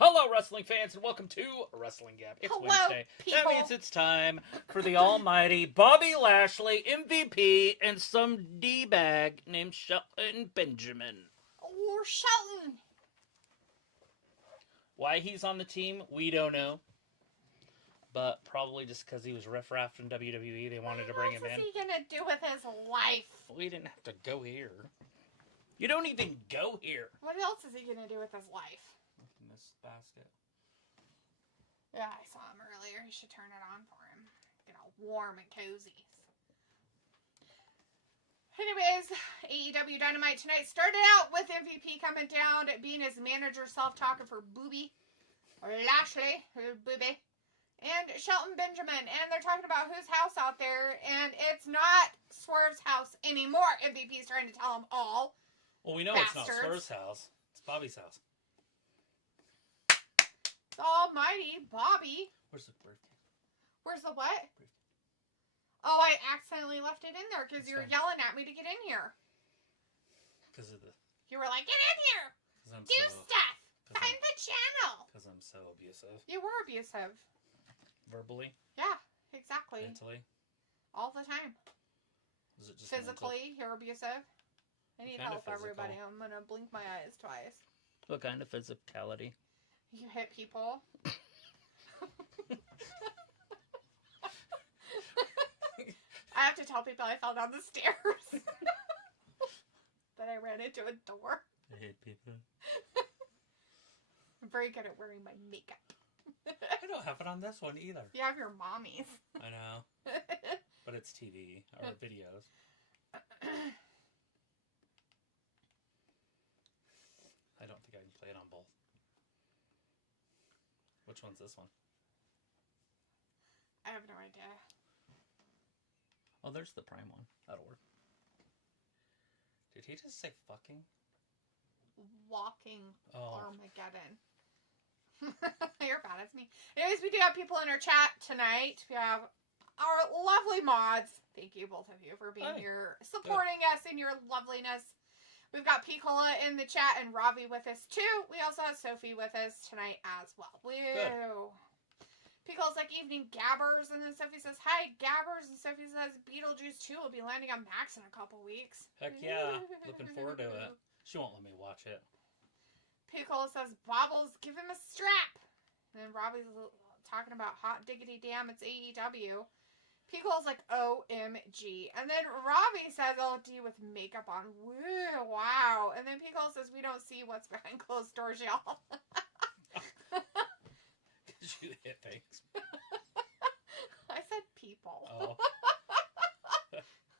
Hello, wrestling fans, and welcome to Wrestling Gap. It's Hello, Wednesday. people. That means it's time for the almighty Bobby Lashley, MVP, and some D-bag named Shelton Benjamin. Oh, Shelton. Why he's on the team, we don't know. But probably just because he was riff-raff from WWE, they wanted to bring him in. What is he gonna do with his life? We didn't have to go here. You don't even go here. What else is he gonna do with his life? In this basket. Yeah, I saw him earlier. You should turn it on for him. Get all warm and cozy. Anyways, AEW Dynamite tonight started out with MVP coming down, being his manager self-talking for Booby, or Lashley, or Booby, and Shelton Benjamin, and they're talking about whose house out there, and it's not Swerve's house anymore. MVP's trying to tell them all. Well, we know Bastards. It's not Swerve's house. It's Bobby's house. The almighty Bobby. Where's the briefcase? Where's the what? Oh, I accidentally left it in there because you were fine. yelling at me to get in here. Because of the... You were like, get in here! Do stuff! Find the channel! Because I'm so abusive. You were abusive. Verbally? Yeah, exactly. Mentally? All the time. Is it just Physically, you're abusive. I need kind of help, everybody. physical? I'm going to blink my eyes twice. What kind of physicality? You hit people. I have to tell people I fell down the stairs. That I ran into a door. I hate people. I'm very good at wearing my makeup. I don't have it on this one either. You have your mommies. I know. But it's TV or videos. I don't think I can play it on both. Which one's this one? I have no idea. Oh, there's the Prime one. That'll work. Did he just say fucking? Walking Oh. Armageddon. You're bad as me. Anyways, we do have people in our chat tonight. We have our lovely mods. Thank you, both of you, for being here, supporting us in your loveliness. We've got Piccola in the chat and Ravi with us too. We also have Sophie with us tonight as well. Woo! Pickle's like, evening Gabbers, and then Sophie says, hi Gabbers, and Sophie says Beetlejuice 2 will be landing on Max in a couple weeks. Heck yeah. Looking forward to it. She won't let me watch it. Pickle says, Bobbles, give him a strap. And then Robbie's talking about hot diggity damn, it's AEW. Pickle's like, OMG. And then Robbie says, LD with makeup on. Woo, wow. And then Pickle says, we don't see what's behind closed doors, y'all. You hit things. I said people. Oh.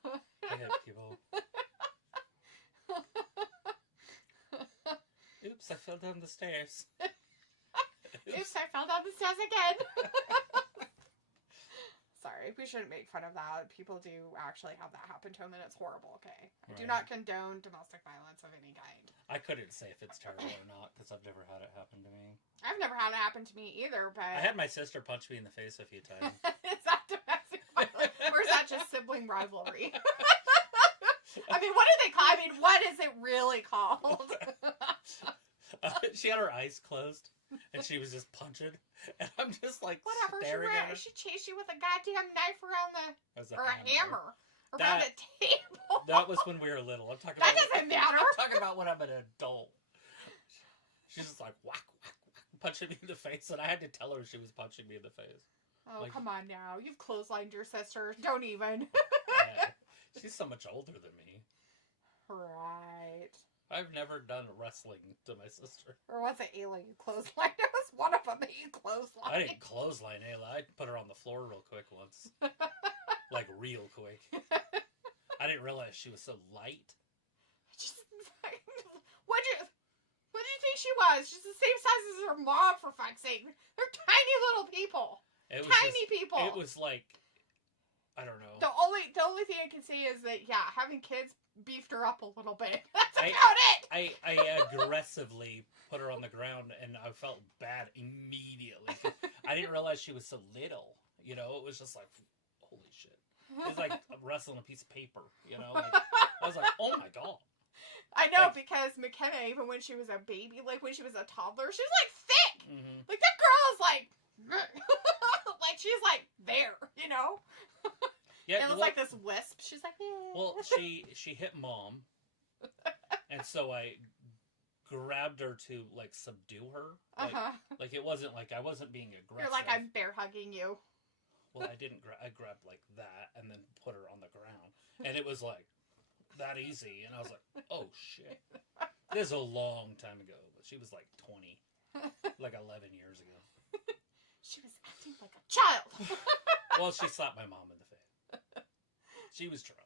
I hit people. Oops, I fell down the stairs. Oops, I fell down the stairs again. Sorry, we shouldn't make fun of that. People do actually have that happen to them, and it's horrible, okay? I do not condone domestic violence of any kind. I couldn't say if it's terrible or not, because I've never had it happen to me. I've never had it happen to me either, but... I had my sister punch me in the face a few times. Is that domestic violence? Or is that just sibling rivalry? I mean, what do they call it? I mean, what is it really called? She had her eyes closed, and she was just punching. And I'm just like, whatever, staring at her. she chased you with a goddamn knife around the... Or a hammer. Around a table. That was when we were little. I'm talking that about... doesn't matter. I'm talking about when I'm an adult. She's just like, whack, whack, whack, punching me in the face, and I had to tell her she was punching me in the face. Oh, like, come on now. You've clotheslined your sister. Don't even. Yeah. She's so much older than me. Right. I've never done wrestling to my sister. Or was it Ayla you clotheslined? It was one of them that you clotheslined. I didn't clothesline Ayla. I put her on the floor real quick once. Like, real quick. I didn't realize she was so light. What did you think she was? She's the same size as her mom, for fuck's sake. They're tiny little people. People. It was like, I don't know. The only thing I can say is that, yeah, having kids beefed her up a little bit. That's about it! I aggressively put her on the ground, and I felt bad immediately. I didn't realize she was so little. You know, it was just like, holy shit. It was like wrestling a piece of paper, you know? Like, I was like, oh my god. I know, because McKenna, even when she was a baby, like when she was a toddler, she was like thick! Mm-hmm. Like, that girl is like, like, she's like there, you know? Yeah, it was like this wisp. She's like, yeah. Well, she hit Mom, and so I grabbed her to, like, subdue her. Like, like it wasn't like I wasn't being aggressive. You're like, I'm bear hugging you. Well, I didn't. I grabbed like that and then put her on the ground, and it was like that easy. And I was like, "Oh shit!" This is a long time ago, but she was like 20, like 11 years ago. She was acting like a child. Well, she slapped my mom in the face. She was trying.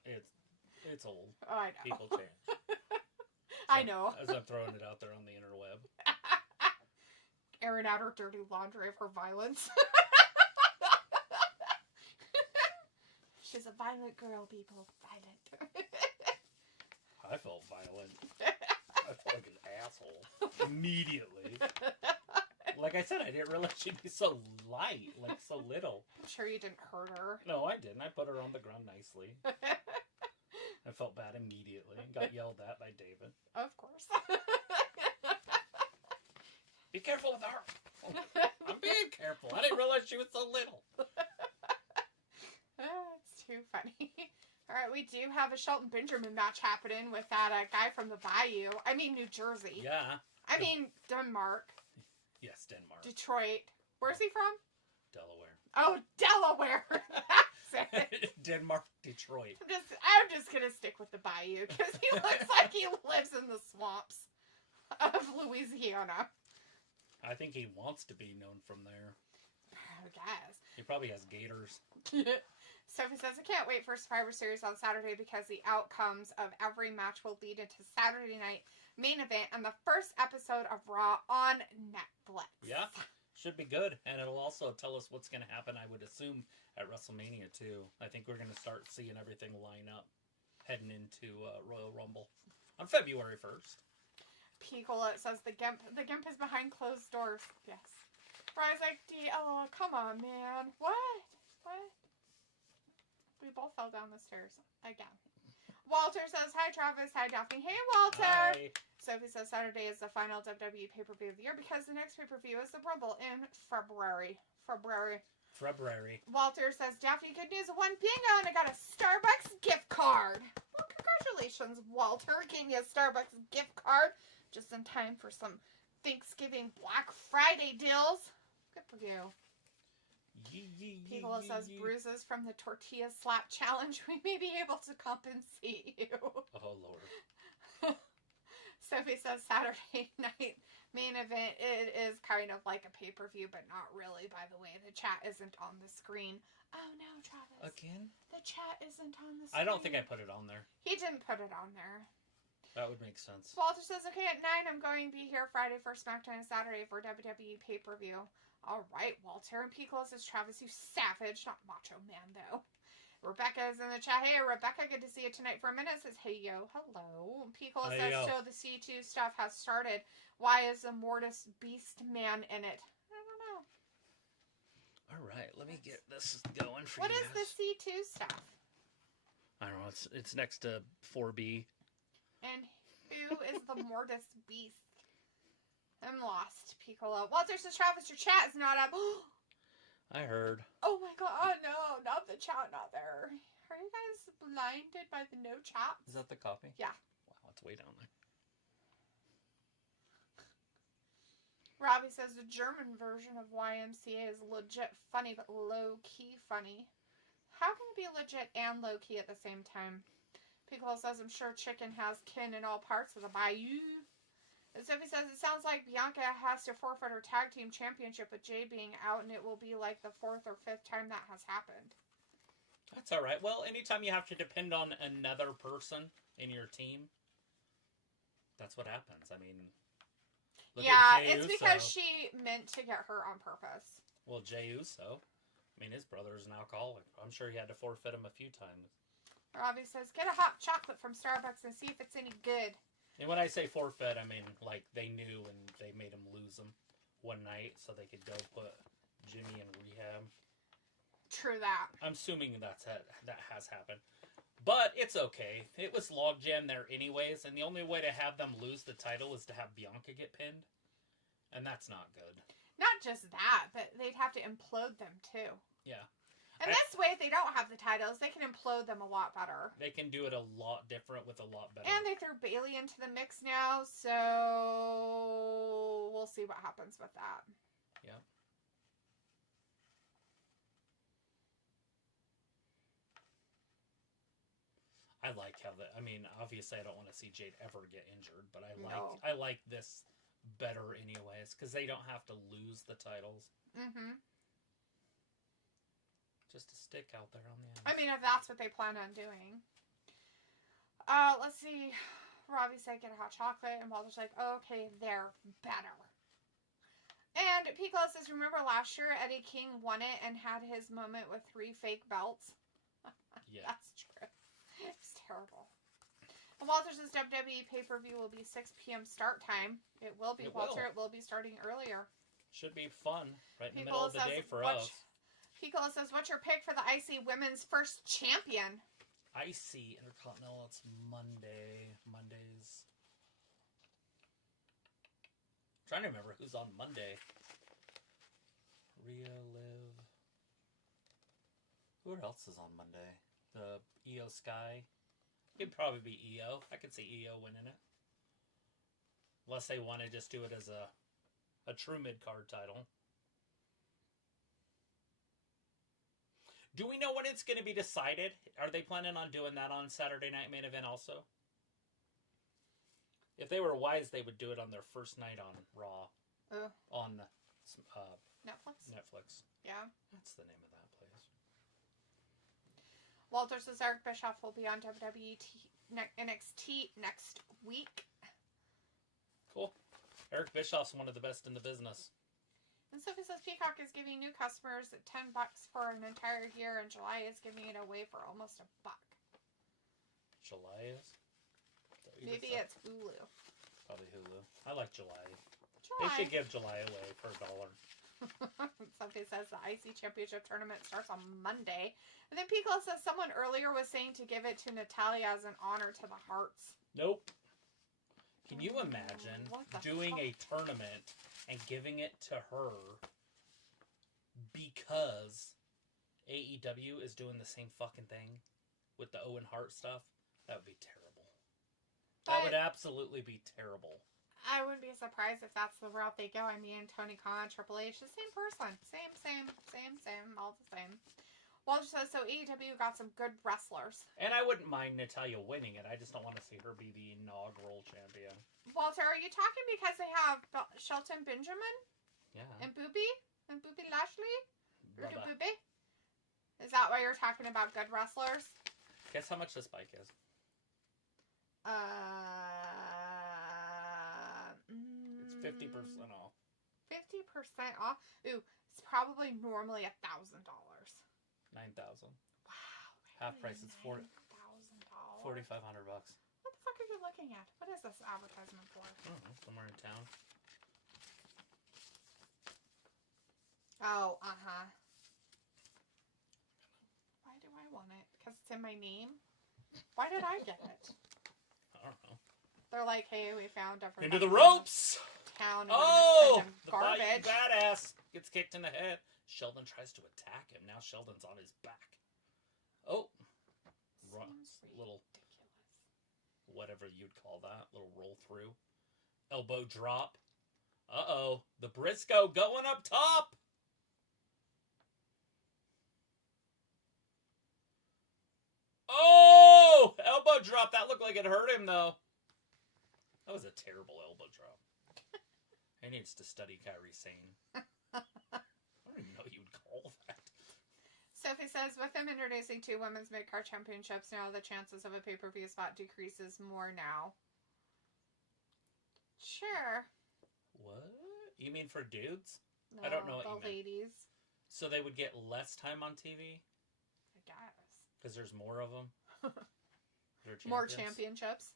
It's old. Oh, I know. People change. So, I know. As I'm throwing it out there on the interweb. Airing out her dirty laundry of her violence. She's a violent girl, people. Violent. I felt violent. I felt like an asshole. Immediately. Like I said, I didn't realize she'd be so light. Like, so little. I'm sure you didn't hurt her. No, I didn't. I put her on the ground nicely. I felt bad immediately. Got yelled at by David. Of course. Be careful with her. I'm being careful. I didn't realize she was so little. It's too funny. Alright, we do have a Shelton Benjamin match happening with that guy from the Bayou. I mean, New Jersey. Yeah. I mean, Denmark. Yes, Denmark. Detroit. Where's he from? Delaware. Oh, Delaware. That's it. Denmark, Detroit. I'm just gonna stick with the Bayou because he looks like he lives in the swamps of Louisiana. I think he wants to be known from there. I guess. He probably has gators. Sophie says, I can't wait for Survivor Series on Saturday because the outcomes of every match will lead into Saturday night main event and the first episode of Raw on Netflix. Yeah, should be good. And it'll also tell us what's going to happen, I would assume, at WrestleMania, too. I think we're going to start seeing everything line up heading into Royal Rumble on February 1st. Picola says, the Gimp is behind closed doors. Yes. Rise like LOL, come on, man. What? We both fell down the stairs again. Walter says, hi, Travis. Hi, Daphne. Hey, Walter. Hi. Sophie says, Saturday is the final WWE pay-per-view of the year because the next pay-per-view is the Rumble in February. Walter says, Daphne, good news. Won bingo and I got a Starbucks gift card. Well, congratulations, Walter. Getting you a Starbucks gift card just in time for some Thanksgiving Black Friday deals. Good for you. People says bruises from the tortilla slap challenge. We may be able to compensate you. Oh, Lord. Sophie says Saturday night main event. It is kind of like a pay-per-view, but not really, by the way. The chat isn't on the screen. Oh, no, Travis. Again? The chat isn't on the screen. I don't think I put it on there. He didn't put it on there. That would make sense. Walter says, okay, at 9, I'm going to be here Friday for SmackDown and Saturday for WWE pay-per-view. All right, Walter. And Piccolo says, Travis, you savage. Not Macho Man, though. Rebecca's in the chat. Hey, Rebecca, good to see you tonight for a minute. Says, hey, yo, hello. Piccolo says, so the C2 stuff has started. Why is the Mortis Beast Man in it? I don't know. All right, let me get this going for you. What is the C2 stuff? I don't know. It's next to 4B. And who is the Mortis Beast? I'm lost, Piccolo. Walter says, Travis, your chat is not up. I heard. Oh my god, oh no, not the chat, not there. Are you guys blinded by the no chat? Is that the copy? Yeah. Wow, it's way down there. Robbie says the German version of YMCA is legit funny, but low-key funny. How can it be legit and low-key at the same time? Piccolo says, I'm sure Chicken has kin in all parts of the bayou. And Sophie says, it sounds like Bianca has to forfeit her tag team championship with Jay being out, and it will be like the 4th or 5th time that has happened. That's all right. Well, anytime you have to depend on another person in your team, that's what happens. I mean, look at Jey it's Uso. because she meant to get her on purpose. Well, Jey Uso, I mean, his brother is an alcoholic. I'm sure he had to forfeit him a few times. Robbie says, get a hot chocolate from Starbucks and see if it's any good. And when I say forfeit, I mean, like, they knew and they made him lose them one night so they could go put Jimmy in rehab. True that. I'm assuming that has happened. But it's okay. It was logjam there anyways, and the only way to have them lose the title is to have Bianca get pinned. And that's not good. Not just that, but they'd have to implode them too. Yeah. And this way, if they don't have the titles, they can implode them a lot better. They can do it a lot different with a lot better. And they threw Bayley into the mix now, so we'll see what happens with that. Yeah. I like how I mean, obviously, I don't want to see Jade ever get injured, but I like this better anyways because they don't have to lose the titles. Mm-hmm. Just a stick out there on the end. I mean, if that's what they plan on doing. Let's see. Robbie said get a hot chocolate, and Walter's like, okay, they're better. And Piccolo says, remember last year Eddie King won it and had his moment with 3 fake belts? Yeah. That's true. It's terrible. And Walter says WWE pay-per-view will be 6 p.m. start time. It will be, Walter. It will be starting earlier. Should be fun. Right in the middle of the day for us. Piccolo says, what's your pick for the IC Women's first champion? IC Intercontinental, it's Mondays. I'm trying to remember who's on Monday. Rhea, Liv. Who else is on Monday? The Io Sky. It'd probably be Io. I could see Io winning it. Unless they want to just do it as a true mid-card title. Do we know when it's going to be decided? Are they planning on doing that on Saturday Night Main Event also? If they were wise, they would do it on their first night on Raw. On Netflix. Yeah. That's the name of that place. Walter says Eric Bischoff will be on WWE NXT next week. Cool. Eric Bischoff's one of the best in the business. And Sophie says Peacock is giving new customers $10 for an entire year, and July is giving it away for almost $1. July is? Maybe it's Hulu. Probably Hulu. I like July. July. They should give July away for $1. Sophie says the IC Championship Tournament starts on Monday. And then Piccolo says someone earlier was saying to give it to Natalia as an honor to the Hearts. Nope. Can you imagine doing a tournament and giving it to her because AEW is doing the same fucking thing with the Owen Hart stuff? That would be terrible. That would absolutely be terrible. I wouldn't be surprised if that's the route they go. I mean, Tony Khan, Triple H, the same person. Same, all the same. Walter says, so AEW got some good wrestlers. And I wouldn't mind Natalia winning it. I just don't want to see her be the inaugural champion. Walter, are you talking because they have Shelton Benjamin? Yeah. And Booby? And Booby Lashley? Booby? Is that why you're talking about good wrestlers? Guess how much this bike is? It's 50% off. 50% off? Ooh, it's probably normally $1,000. 9,000. Wow. Half price is $4,500. What the fuck are you looking at? What is this advertisement for? I don't know, somewhere in town. Oh, Why do I want it? Because it's in my name? Why did I get it? I don't know. They're like, hey, we found everybody into the ropes! Town and the garbage. Badass gets kicked in the head. Sheldon tries to attack him. Now Sheldon's on his back. Oh. Little, whatever you'd call that. Little roll through. Elbow drop. Uh-oh. The Briscoe going up top. Oh! Elbow drop. That looked like it hurt him, though. That was a terrible elbow drop. He needs to study Kairi Sane. I don't even know what you would call that. Sophie says, with them introducing 2 women's mid-card championships now, the chances of a pay-per-view spot decreases more now. Sure. What? You mean for dudes? No, I don't know what you the mean. ladies. So they would get less time on TV? I guess. Because there's more of them? More championships.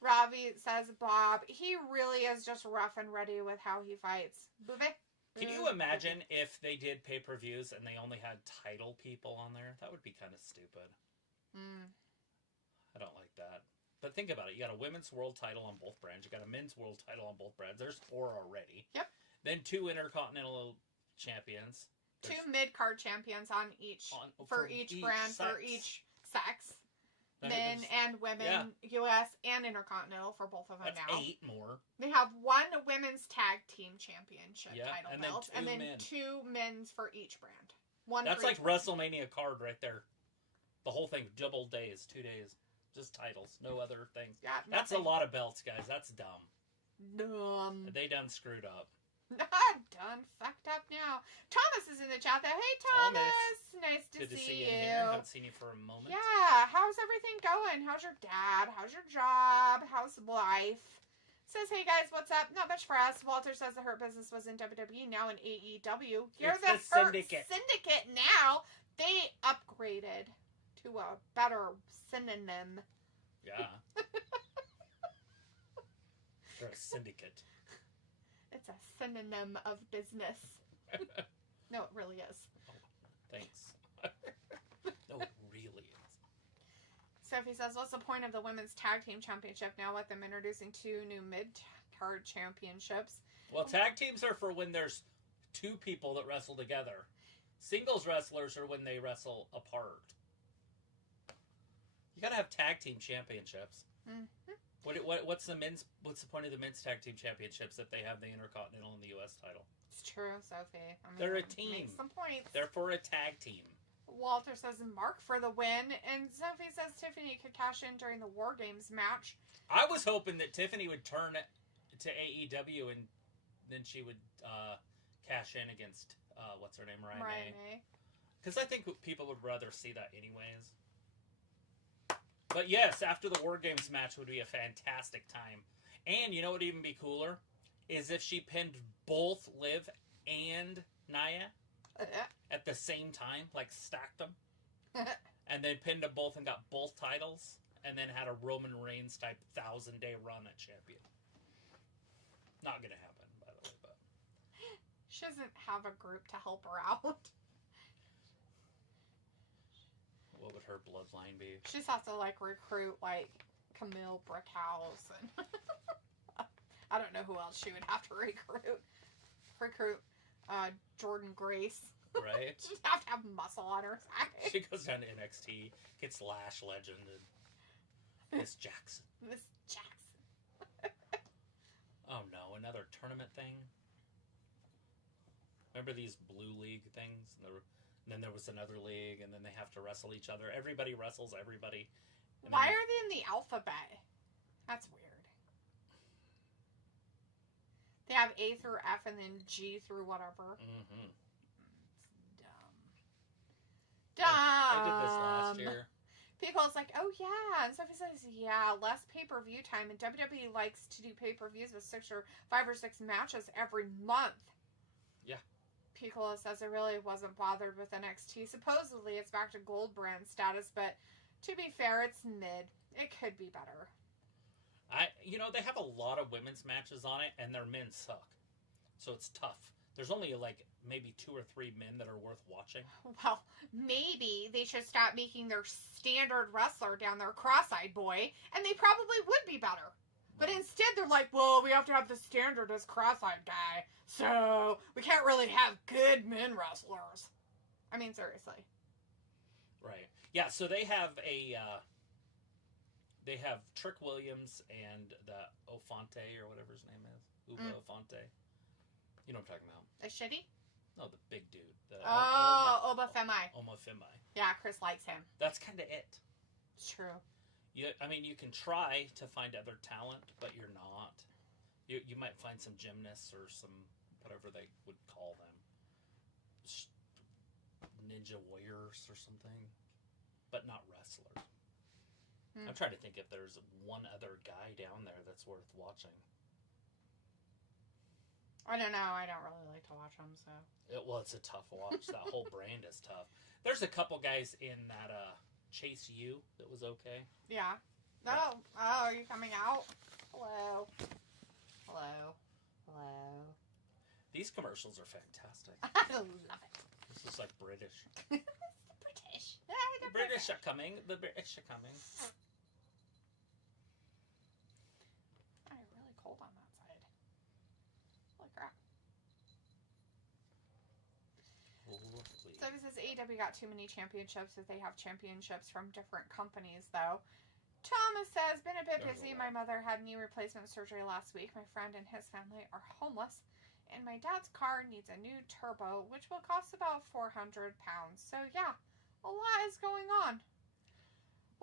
Robbie says, Bob, he really is just rough and ready with how he fights. Booby. Can you imagine if they did pay-per-views and they only had title people on there? That would be kind of stupid. I don't like that. But think about it. You got a women's world title on both brands. You got a men's world title on both brands. There's 4 already. Yep. Then 2 Intercontinental champions. There's 2 mid-card champions on each for each brand, sex. For each sex. Men and women, U.S. and Intercontinental for both of them. That's now. 8 more. They have 1 women's tag team championship title and belt, then 2 and then men. 2 men's for each brand. 1 That's for like each brand. WrestleMania card right there. The whole thing, double days, 2 days, just titles, no other things. Yeah, that's a lot of belts, guys. That's dumb. Dumb. They done screwed up. I'm done fucked up now. Thomas is in the chat though. Hey Thomas. Nice to Good to see you. you. Here. Haven't seen you for a moment. Yeah. How's everything going? How's your dad? How's your job? How's life? Says, hey guys, what's up? Not much for us. Walter says the Hurt Business was in WWE, now in AEW. You're the Hurt Syndicate now. They upgraded to a better synonym. Yeah. They're a syndicate. It's a synonym of business. No, it really is. Oh, thanks. No, it really is. Sophie says, what's the point of the Women's Tag Team Championship now with them introducing 2 new mid-card championships? Well, tag teams are for when there's 2 people that wrestle together. Singles wrestlers are when they wrestle apart. You gotta have tag team championships. Mm-hmm. What's the point of the men's tag team championships if they have the Intercontinental and the U.S. title? It's true, Sophie. I mean, they're a team. Make some points. They're for a tag team. Walter says Mark for the win, and Sophie says Tiffany could cash in during the War Games match. I was hoping that Tiffany would turn to AEW and then she would cash in against what's her name, Ryan May. Because I think people would rather see that anyways. But yes, after the War Games match would be a fantastic time. And you know what would even be cooler? Is if she pinned both Liv and Nia at the same time, like stacked them. And then pinned them both and got both titles. And then had a Roman Reigns type 1,000-day run at champion. Not going to happen, by the way. But she doesn't have a group to help her out. What would her bloodline be? She just has to recruit Camille Brickhouse and I don't know who else she would have to recruit Jordan Grace. Right. She'd have to have muscle on her side. She goes down to NXT, gets Lash Legend and Miss Jackson. Miss Jackson. Oh no, another tournament thing. Remember these Blue League things? And then there was another league, and then they have to wrestle each other. Everybody wrestles everybody. Why are they in the alphabet? That's weird. They have A through F and then G through whatever. Mm-hmm. It's dumb. I did this last year. People's like, oh yeah. And Sophie says, yeah, less pay-per-view time. And WWE likes to do pay-per-views with 5 or 6 matches every month. Yeah. Piccolo says it really wasn't bothered with NXT. Supposedly it's back to gold brand status, but to be fair, it's mid. It could be better. They have a lot of women's matches on it, and their men suck. So it's tough. There's only maybe 2 or 3 men that are worth watching. Well, maybe they should stop making their standard wrestler down there cross-eyed boy, and they probably would be better. But instead, they're like, well, we have to have the standard as cross-eyed guy, so we can't really have good men wrestlers. I mean, seriously. Right. Yeah, so they have Trick Williams and the Ofonte, or whatever his name is. Uba Ofonte. You know what I'm talking about. A shitty? No, the big dude. Oba Femi. Oma Femi. Yeah, Chris likes him. That's kind of it. It's true. You can try to find other talent, but you're not. You might find some gymnasts or some, whatever they would call them. Ninja warriors or something. But not wrestlers. I'm trying to think if there's one other guy down there that's worth watching. I don't know. I don't really like to watch them, so. It's a tough watch. That whole brand is tough. There's a couple guys in that Chase U that was okay. Yeah. Oh, are you coming out? Hello. Hello. Hello. These commercials are fantastic. I love it. This is like British. British. The British are coming. The British are coming. Really cold on that side. Holy crap. Sophie says AEW got too many championships if they have championships from different companies, though. Thomas says, been a bit busy. My mother had knee replacement surgery last week. My friend and his family are homeless. And my dad's car needs a new turbo, which will cost about 400 pounds. So, yeah, a lot is going on.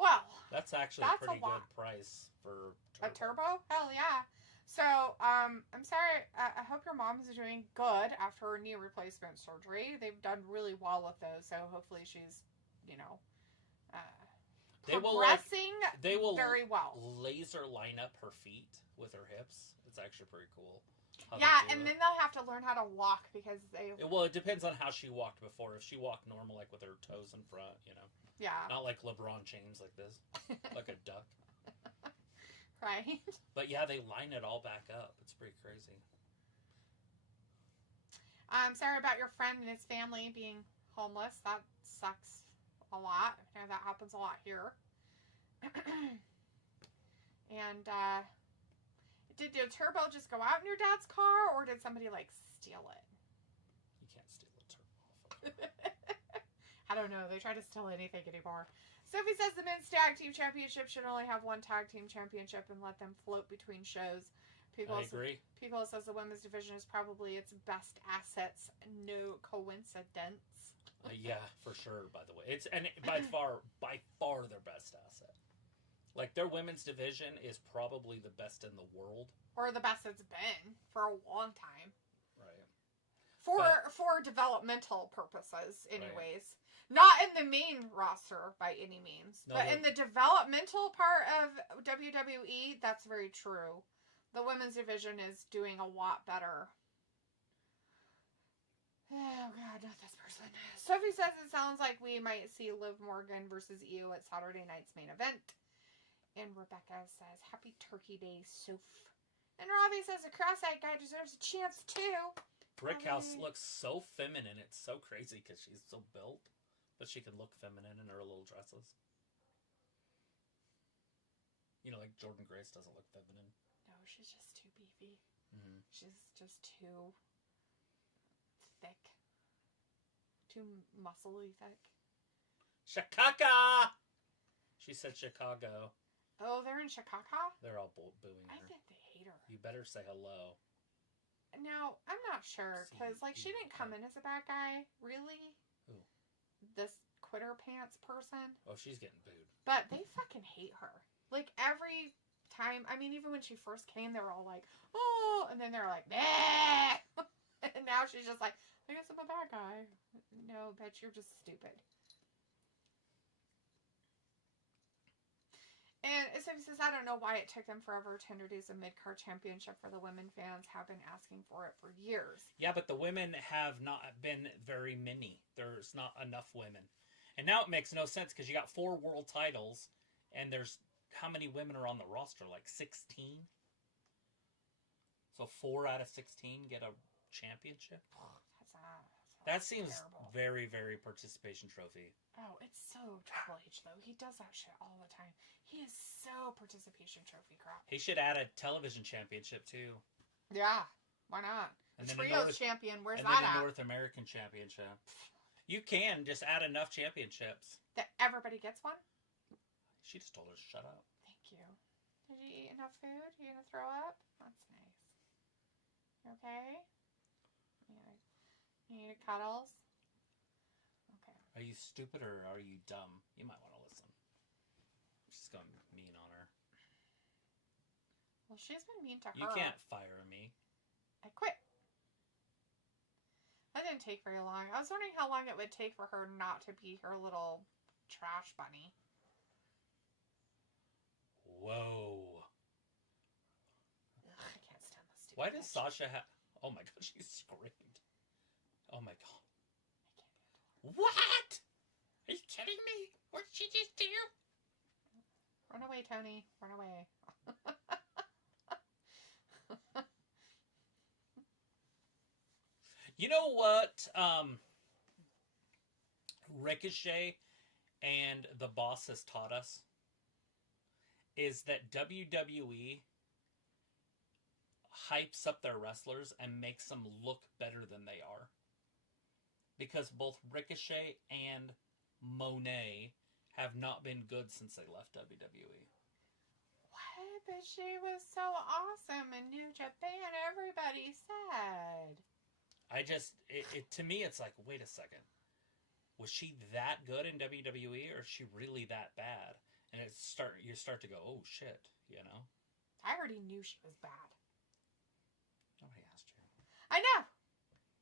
Well, that's actually a pretty good price for a turbo. Hell yeah. So, I'm sorry. I hope your mom's doing good after her knee replacement surgery. They've done really well with those. So, hopefully she's, progressing very well. Laser line up her feet with her hips. It's actually pretty cool. Yeah, and then they'll have to learn how to walk because Well, it depends on how she walked before. If she walked normal, like with her toes in front, Yeah. Not like LeBron James like this. Like a duck. Right. But yeah, they line it all back up. It's pretty crazy. I'm sorry about your friend and his family being homeless. That sucks a lot. I know that happens a lot here. And, did the turbo just go out in your dad's car, or did somebody, steal it? You can't steal a turbo. I don't know. They try to steal anything anymore. Sophie says the men's tag team championship should only have one tag team championship and let them float between shows. I agree. People says the women's division is probably its best assets. No coincidence. Yeah, for sure, by the way. It's by far their best asset. Like, their women's division is probably the best in the world. Or the best it's been for a long time. Right. For developmental purposes, anyways. Right. Not in the main roster, by any means. No, but in the developmental part of WWE, that's very true. The women's division is doing a lot better. Oh, God, not this person. Sophie says it sounds like we might see Liv Morgan versus Io at Saturday night's main event. And Rebecca says, Happy Turkey Day, Soph. And Robbie says, a cross-eyed guy deserves a chance, too. Brickhouse looks so feminine. It's so crazy because she's so built. But she can look feminine in her little dresses. Like Jordan Grace doesn't look feminine. No, she's just too beefy. Mm-hmm. She's just too thick. Too muscly thick. Chicago! She said Chicago. Oh, they're in Chicago? They're all booing her. I think they hate her. You better say hello. Now, I'm not sure, because, she didn't come in as a bad guy. Really? Who? This quitter pants person? Oh, she's getting booed. But they fucking hate her. Every time, even when she first came, they were all like, oh, and then they're like, nah! And now she's just like, I guess I'm a bad guy. No, bitch, you're just stupid. And Sophie says, I don't know why it took them forever to introduce a mid-card championship for the women. Fans have been asking for it for years. Yeah, but the women have not been very many. There's not enough women. And now it makes no sense because you got 4 world titles, and there's how many women are on the roster? Like 16? So 4 out of 16 get a championship? That seems terrible. very, very participation trophy. Oh, it's so Triple H, though. He does that shit all the time. He is so participation trophy crap. He should add a television championship, too. Yeah, why not? And the Trios champion, where's that at? And then at? the North American championship. You can just add enough championships. That everybody gets one? She just told us to shut up. Thank you. Did you eat enough food? You gonna throw up? That's nice. You okay? Yeah. You need cuddles? Okay. Are you stupid or are you dumb? You might want to listen. She's going mean on her. Well, she's been mean to her. You can't fire me. I quit. That didn't take very long. I was wondering how long it would take for her not to be her little trash bunny. Whoa. Ugh, I can't stand this stupid Why does bitch. Sasha have... Oh my god, she screamed. Oh my god. I can't handle her. What? Are you kidding me? What did she just do? Run away, Tony. Run away. You know what Ricochet and the Boss has taught us? Is that WWE hypes up their wrestlers and makes them look better than they are. because both Ricochet and Monet have not been good since they left WWE. What? But she was so awesome in New Japan, everybody said. To me, it's like, wait a second. Was she that good in WWE, or is she really that bad? And you start to go, oh shit, you know? I already knew she was bad. Nobody asked you. I know.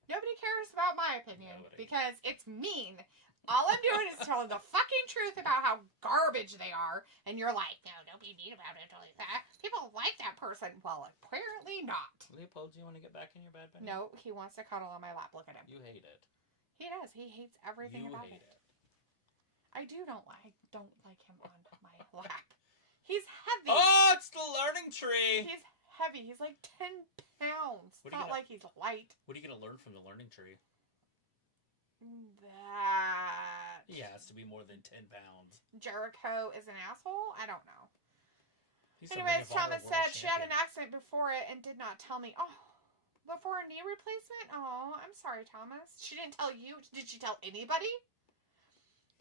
Nobody cares about my opinion because it's mean. All I'm doing is telling the fucking truth about how garbage they are, and you're like, no, don't be mean about it like that. People like that person. Well, apparently not. Leopold, do you want to get back in your bed, Benny? No, he wants to cuddle on my lap. Look at him. You hate it. He does. He hates everything about it. You hate it. I don't like him on my lap. He's heavy. Oh, it's the learning tree. He's heavy. He's like 10 pounds. It's not like he's light. What are you going to learn from the learning tree? That he has to be more than 10 pounds. Jericho is an asshole? I don't know. Anyways, Thomas said she had an accident before it and did not tell me. Oh, before a knee replacement? Oh, I'm sorry, Thomas. She didn't tell you. Did she tell anybody?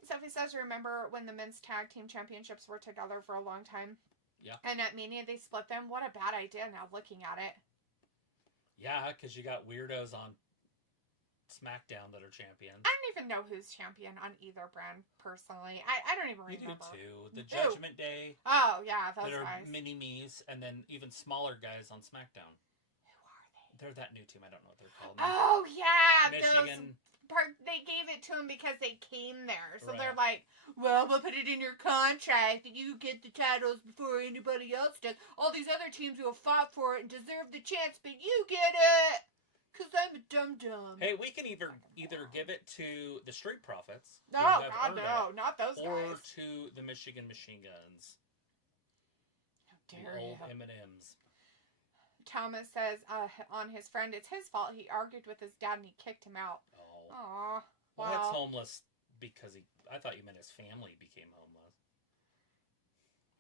Sophie says, remember when the men's tag team championships were together for a long time? Yeah. And at Mania they split them? What a bad idea now looking at it. Yeah, because you got weirdos on SmackDown that are champions. I don't even know who's champion on either brand, personally. I don't even remember. You do too. The Judgment Day. Oh, yeah, those that are guys. mini-me's, and then even smaller guys on SmackDown. Who are they? They're that new team. I don't know what they're called. Oh, yeah. Michigan. They gave it to them because they came there. So right. They're like, well, we'll put it in your contract that you get the titles before anybody else does. All these other teams who have fought for it and deserve the chance, but you get it. Because I'm a dum-dum. Hey, we can either give it to the Street Profits. No, God, no. Not those guys. Or to the Michigan Machine Guns. How dare you. Old M&Ms. Thomas says on his friend, it's his fault. He argued with his dad and he kicked him out. Oh. Aw. Well, that's homeless because I thought you meant his family became homeless.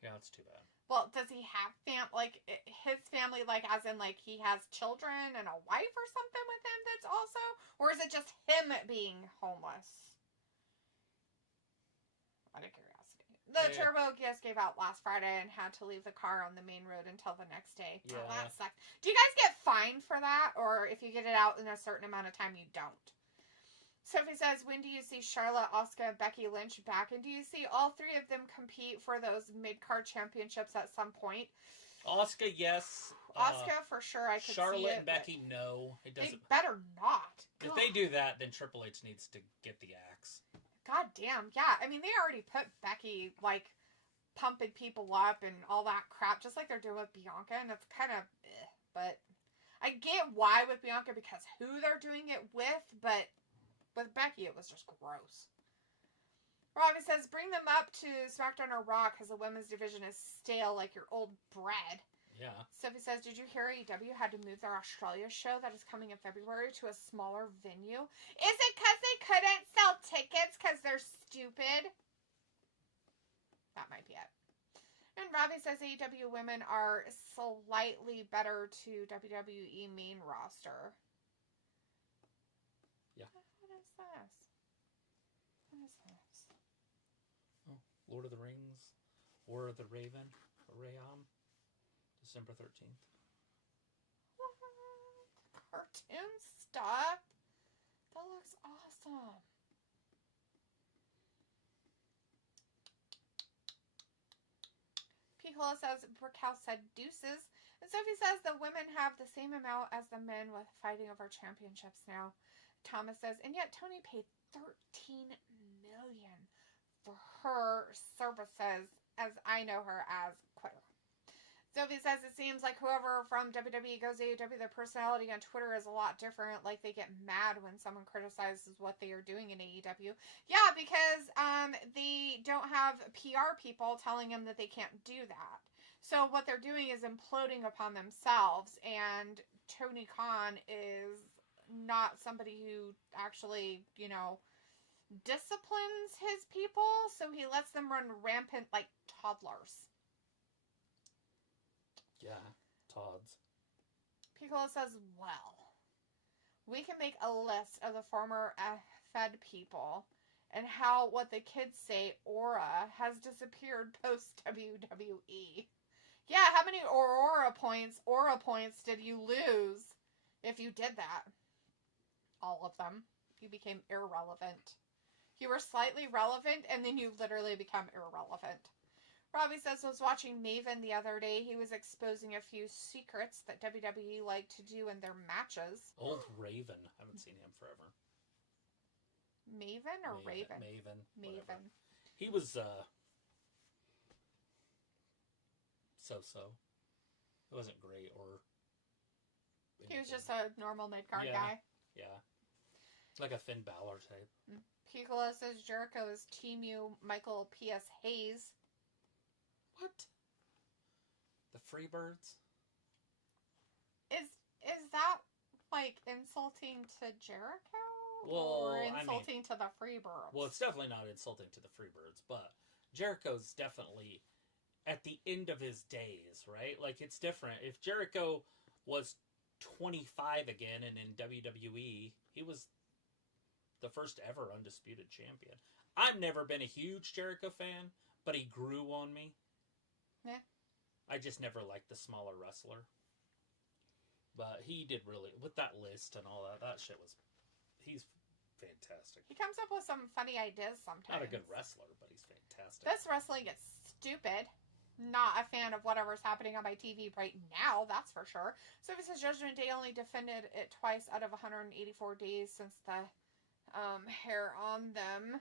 Yeah, that's too bad. Well, does he have his family, like, as in, like, he has children and a wife or something with him that's also? Or is it just him being homeless? Out of curiosity. The Turbo Gifts gave out last Friday and had to leave the car on the main road until the next day. Yeah. Oh, that sucks. Do you guys get fined for that? Or if you get it out in a certain amount of time, you don't? Sophie says, when do you see Charlotte, Asuka, Becky Lynch back? And do you see all three of them compete for those mid-card championships at some point? Asuka, yes. Asuka, for sure, I could Charlotte see it. and Becky, no. It doesn't. They better not. If they do that, then Triple H needs to get the axe. God damn, yeah. I mean, they already put Becky, like, pumping people up and all that crap, just like they're doing with Bianca, and it's kind of, but I get why with Bianca, because who they're doing it with, but with Becky, it was just gross. Robbie says, bring them up to SmackDown or Raw because the women's division is stale like your old bread. Yeah. Sophie says, did you hear AEW had to move their Australia show that is coming in February to a smaller venue? Is it because they couldn't sell tickets because they're stupid? That might be it. And Robbie says AEW women are slightly better to WWE main roster. Yeah. What is this? What is this? Oh, Lord of the Rings, War of the Raven, Rayon, December 13th. What? Cartoon stuff? That looks awesome. Piccolo says, Brickhouse said deuces. And Sophie says the women have the same amount as the men with fighting over championships now. Thomas says, and yet Tony paid $13 million for her services, as I know her as Quitter. Sophie says it seems like whoever from WWE goes to AEW, their personality on Twitter is a lot different. Like they get mad when someone criticizes what they are doing in AEW. Yeah, because they don't have PR people telling them that they can't do that. So what they're doing is imploding upon themselves, and Tony Khan is not somebody who actually, disciplines his people, so he lets them run rampant like toddlers. Yeah, Todd's. Piccolo says, well, we can make a list of the former fed people, and how what the kids say, aura, has disappeared post WWE. Yeah, how many aura points did you lose if you did that? All of them. You became irrelevant. You were slightly relevant, and then you literally become irrelevant. Robbie says, was watching Maven the other day. He was exposing a few secrets that WWE like to do in their matches. Old Raven. I haven't seen him forever. Maven or Raven? Maven. Maven. He was, so-so. It wasn't great or... He was just a normal mid-card guy. Yeah. Like a Finn Balor type. Piccolo says Jericho is Team U Michael P.S. Hayes. What? The Freebirds? Is that like insulting to Jericho? Or insulting to the Freebirds? Well, it's definitely not insulting to the Freebirds, but Jericho's definitely at the end of his days, right? Like, it's different. If Jericho was 25 again and in WWE, he was the first ever undisputed champion. I've never been a huge Jericho fan, but he grew on me. Yeah. I just never liked the smaller wrestler. But he did really, with that list and all that shit was, he's fantastic. He comes up with some funny ideas sometimes. Not a good wrestler, but he's fantastic. This wrestling is stupid. Not a fan of whatever's happening on my TV right now, that's for sure. So if it says Judgment Day only defended it twice out of 184 days since the hair on them.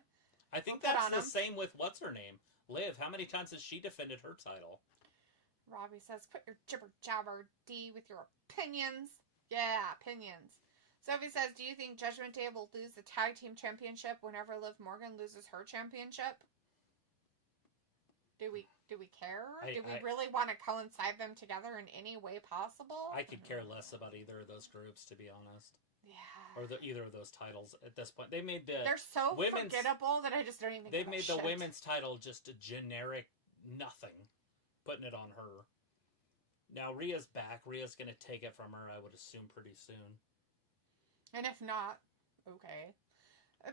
I think that's the same with what's her name? Liv, how many times has she defended her title? Robbie says, quit your jibber-jabber, D, with your opinions. Yeah, opinions. Sophie says, do you think Judgment Day will lose the tag team championship whenever Liv Morgan loses her championship? Do we care? Do we really want to coincide them together in any way possible? I could care less about either of those groups, to be honest. Yeah. Or either of those titles at this point. They made the... They're so forgettable that I just don't even They've made the women's title just a generic nothing. Putting it on her. Now Rhea's back. Rhea's going to take it from her, I would assume, pretty soon. And if not, okay.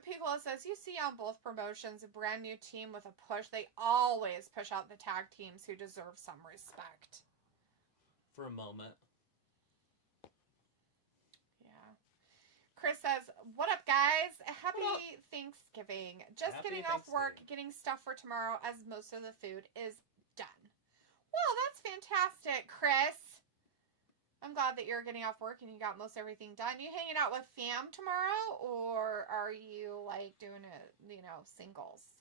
People says, you see on both promotions a brand new team with a push. They always push out the tag teams who deserve some respect. For a moment. Yeah. Chris says, what up, guys? Happy Thanksgiving. Just getting off work, getting stuff for tomorrow as most of the food is done. Well, that's fantastic, Chris. I'm glad that you're getting off work and you got most everything done. You hanging out with fam tomorrow, or are you, like, doing it, singles?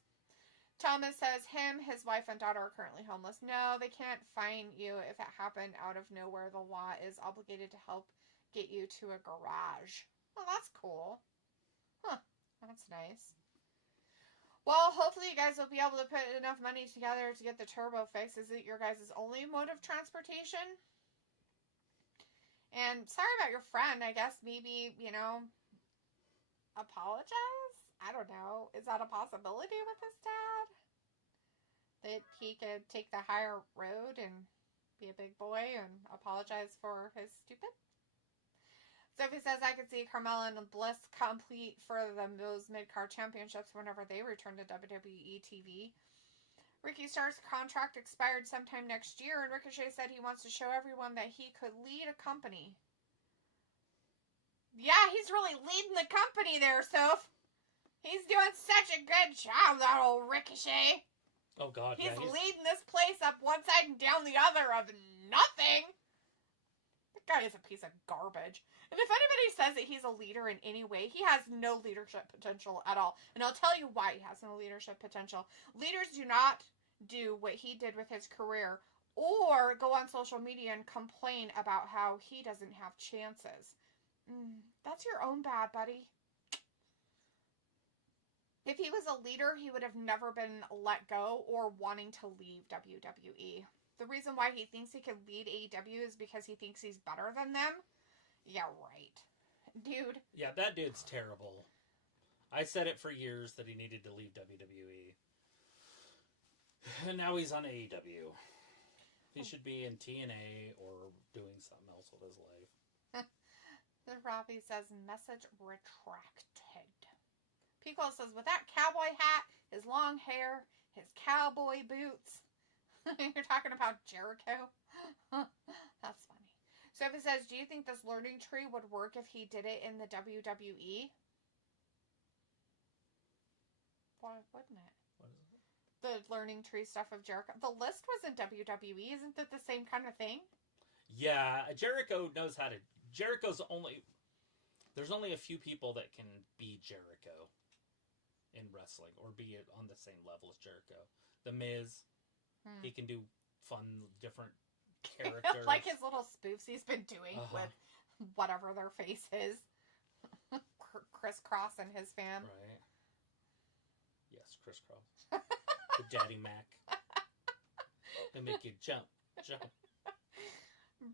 Thomas says his wife, and daughter are currently homeless. No, they can't find you if it happened out of nowhere. The law is obligated to help get you to a garage. Well, that's cool. Huh, that's nice. Well, hopefully you guys will be able to put enough money together to get the turbo fixed. Is it your guys' only mode of transportation? And sorry about your friend. I guess maybe, apologize? I don't know. Is that a possibility with his dad? That he could take the higher road and be a big boy and apologize for his stupid? Sophie says, I could see Carmella and Bliss complete for those mid-card championships whenever they return to WWE TV. Ricky Starr's contract expired sometime next year, and Ricochet said he wants to show everyone that he could lead a company. Yeah, he's really leading the company there, Soph. He's doing such a good job, that old Ricochet. Oh, God, he's leading this place up one side and down the other of nothing. That guy is a piece of garbage. And if anybody says that he's a leader in any way, he has no leadership potential at all. And I'll tell you why he has no leadership potential. Leaders do not do what he did with his career or go on social media and complain about how he doesn't have chances. That's your own bad, buddy. If he was a leader, he would have never been let go or wanting to leave WWE. The reason why he thinks he can lead AEW is because he thinks he's better than them. Yeah, right. Dude. Yeah, that dude's terrible. I said it for years that he needed to leave WWE. And now he's on AEW. He should be in TNA or doing something else with his life. The Robbie says, message retracted. Piccolo says, with that cowboy hat, his long hair, his cowboy boots. You're talking about Jericho? That's funny. Sophie says, do you think this learning tree would work if he did it in the WWE? Why wouldn't it? What is it? The learning tree stuff of Jericho. The list was in WWE. Isn't it the same kind of thing? Yeah, Jericho knows how to... There's only a few people that can be Jericho in wrestling, or be on the same level as Jericho. The Miz, he can do fun, different characters. Like his little spoofs he's been doing with whatever their face is. Crisscross and his fam. Right. Yes, Crisscross. The Daddy Mac. They make you jump.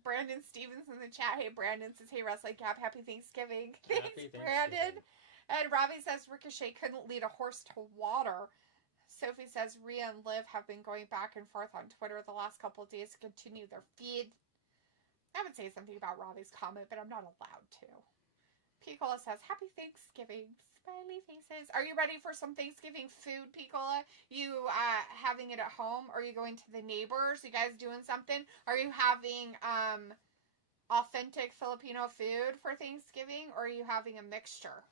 Brandon Stevens in the chat. Hey, Brandon says, hey, Wrestling Cap, happy Thanksgiving. Happy Thanks, Brandon. Thanksgiving. And Robbie says, Ricochet couldn't lead a horse to water. Sophie says, Rhea and Liv have been going back and forth on Twitter the last couple of days to continue their feed. I would say something about Robbie's comment, but I'm not allowed to. Piccola says, happy Thanksgiving. Smiley faces. Are you ready for some Thanksgiving food, Piccola? You having it at home? Or are you going to the neighbors? You guys doing something? Are you having authentic Filipino food for Thanksgiving? Or are you having a mixture?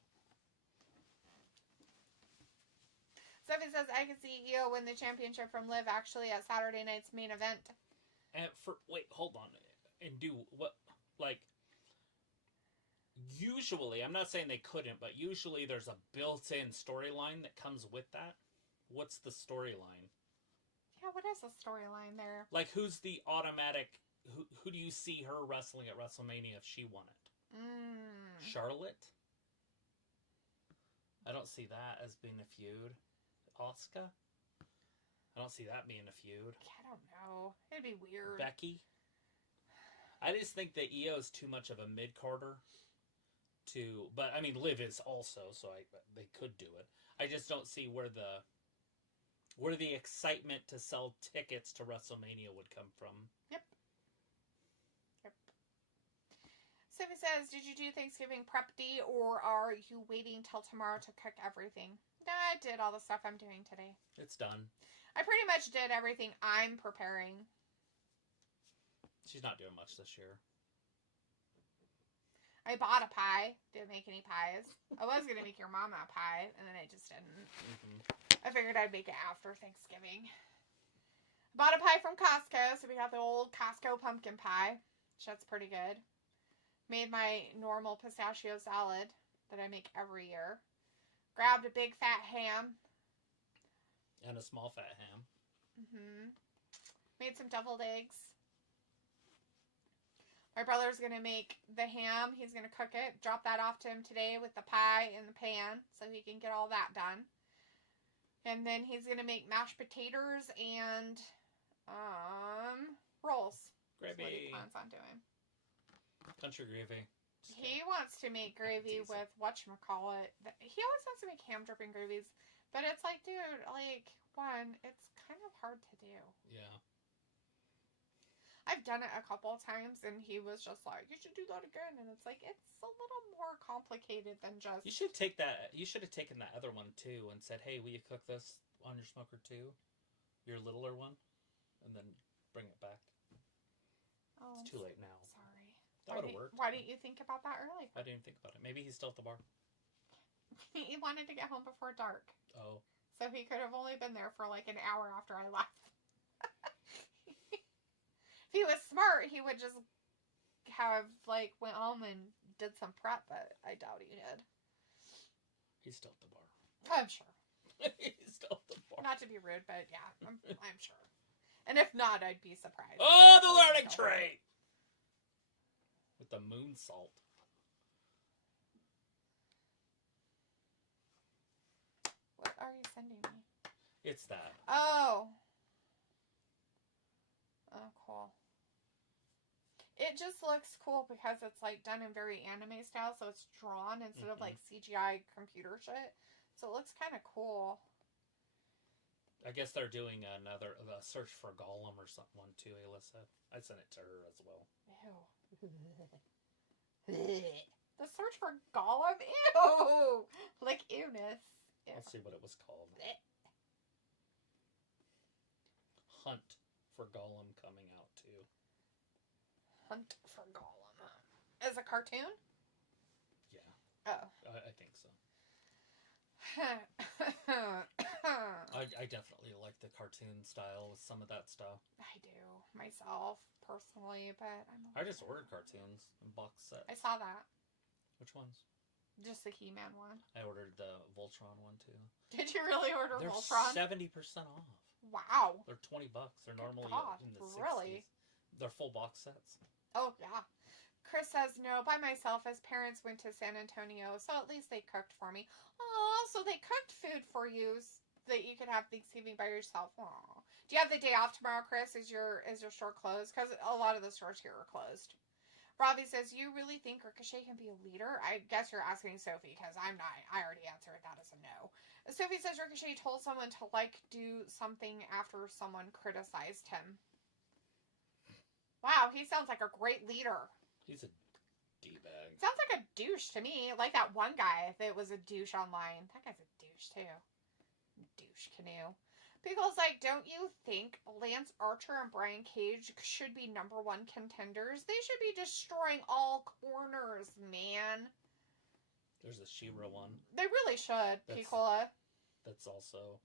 Sophie says, I can see Io win the championship from Liv actually at Saturday night's main event. And wait, hold on. And do what, like... Usually, I'm not saying they couldn't, but usually there's a built-in storyline that comes with that. What's the storyline? Yeah, what is the storyline there? Like, who's the automatic... Who do you see her wrestling at WrestleMania if she won it? Charlotte? I don't see that as being a feud. Asuka? I don't see that being a feud. I don't know. It'd be weird. Becky? I just think that Io's too much of a mid-carder. But I mean, Liv is also, so they could do it. I just don't see where the excitement to sell tickets to WrestleMania would come from. Yep. Sophie says, did you do Thanksgiving prep day, or are you waiting till tomorrow to cook everything? No, I did all the stuff I'm doing today. It's done. I pretty much did everything I'm preparing. She's not doing much this year. I bought a pie. Didn't make any pies. I was going to make your mama a pie, and then I just didn't. I figured I'd make it after Thanksgiving. Bought a pie from Costco, so we got the old Costco pumpkin pie. That's pretty good. Made my normal pistachio salad that I make every year. Grabbed a big fat ham. And a small fat ham. Made some deviled eggs. My brother's going to make the ham. He's going to cook it. Drop that off to him today with the pie in the pan so he can get all that done. And then he's going to make mashed potatoes and rolls. Gravy. That's what he plans on doing. Country gravy. He wants to make gravy with whatchamacallit. He always wants to make ham dripping gravies. But it's like, dude, like, one, it's kind of hard to do. Yeah. I've done it a couple of times, and he was just like, you should do that again. And it's like, it's a little more complicated than just... You should take that. You should have taken that other one, too, and said, hey, will you cook this on your smoker, too? Your littler one? And then bring it back. Oh, it's too late now. Sorry. That would have worked. Why didn't you think about that earlier? I didn't think about it. Maybe he's still at the bar. He wanted to get home before dark. Oh. So he could have only been there for like an hour after I left. If he was smart, he would just have, like, went home and did some prep, but I doubt he did. He's still at the bar. I'm sure. He's still at the bar. Not to be rude, but yeah, I'm sure. And if not, I'd be surprised. Oh, the learning tray! With the moon salt. What are you sending me? It's that. Oh. Oh, cool. It just looks cool because it's like done in very anime style, so it's drawn instead of like CGI computer shit. So it looks kind of cool. I guess they're doing another search for Gollum or something one too, Alyssa. I sent it to her as well. Ew. The search for Gollum? Ew! Like ewness. Ew. Let's see what it was called. Blech. Hunt for Gollum coming out too. Hunt for Gollum. As a cartoon? Yeah. Oh. I think so. I definitely like the cartoon style with some of that stuff. I do myself personally, but I just ordered cartoons and box sets. I saw that. Which ones? Just the He-Man one. I ordered the Voltron one too. Did you really order They're Voltron? 70% off. Wow. They're $20. They're normally in the 60s. Really? They're full box sets. Oh yeah. Chris says, no, by myself, as parents went to San Antonio, so at least they cooked for me. Oh, so they cooked food for you so that you could have Thanksgiving by yourself. Aw. Do you have the day off tomorrow, Chris? Is your store closed? Because a lot of the stores here are closed. Robbie says, you really think Ricochet can be a leader? I guess you're asking Sophie, because I'm not. I already answered that as a no. Sophie says Ricochet told someone to, do something after someone criticized him. Wow, he sounds like a great leader. He's a D-bag. Sounds like a douche to me. Like that one guy that was a douche online. That guy's a douche too. Douche canoe. Pickle's like, don't you think Lance Archer and Brian Cage should be #1 contenders? They should be destroying all corners, man. There's a She-Ra one. They really should, Piccola. That's also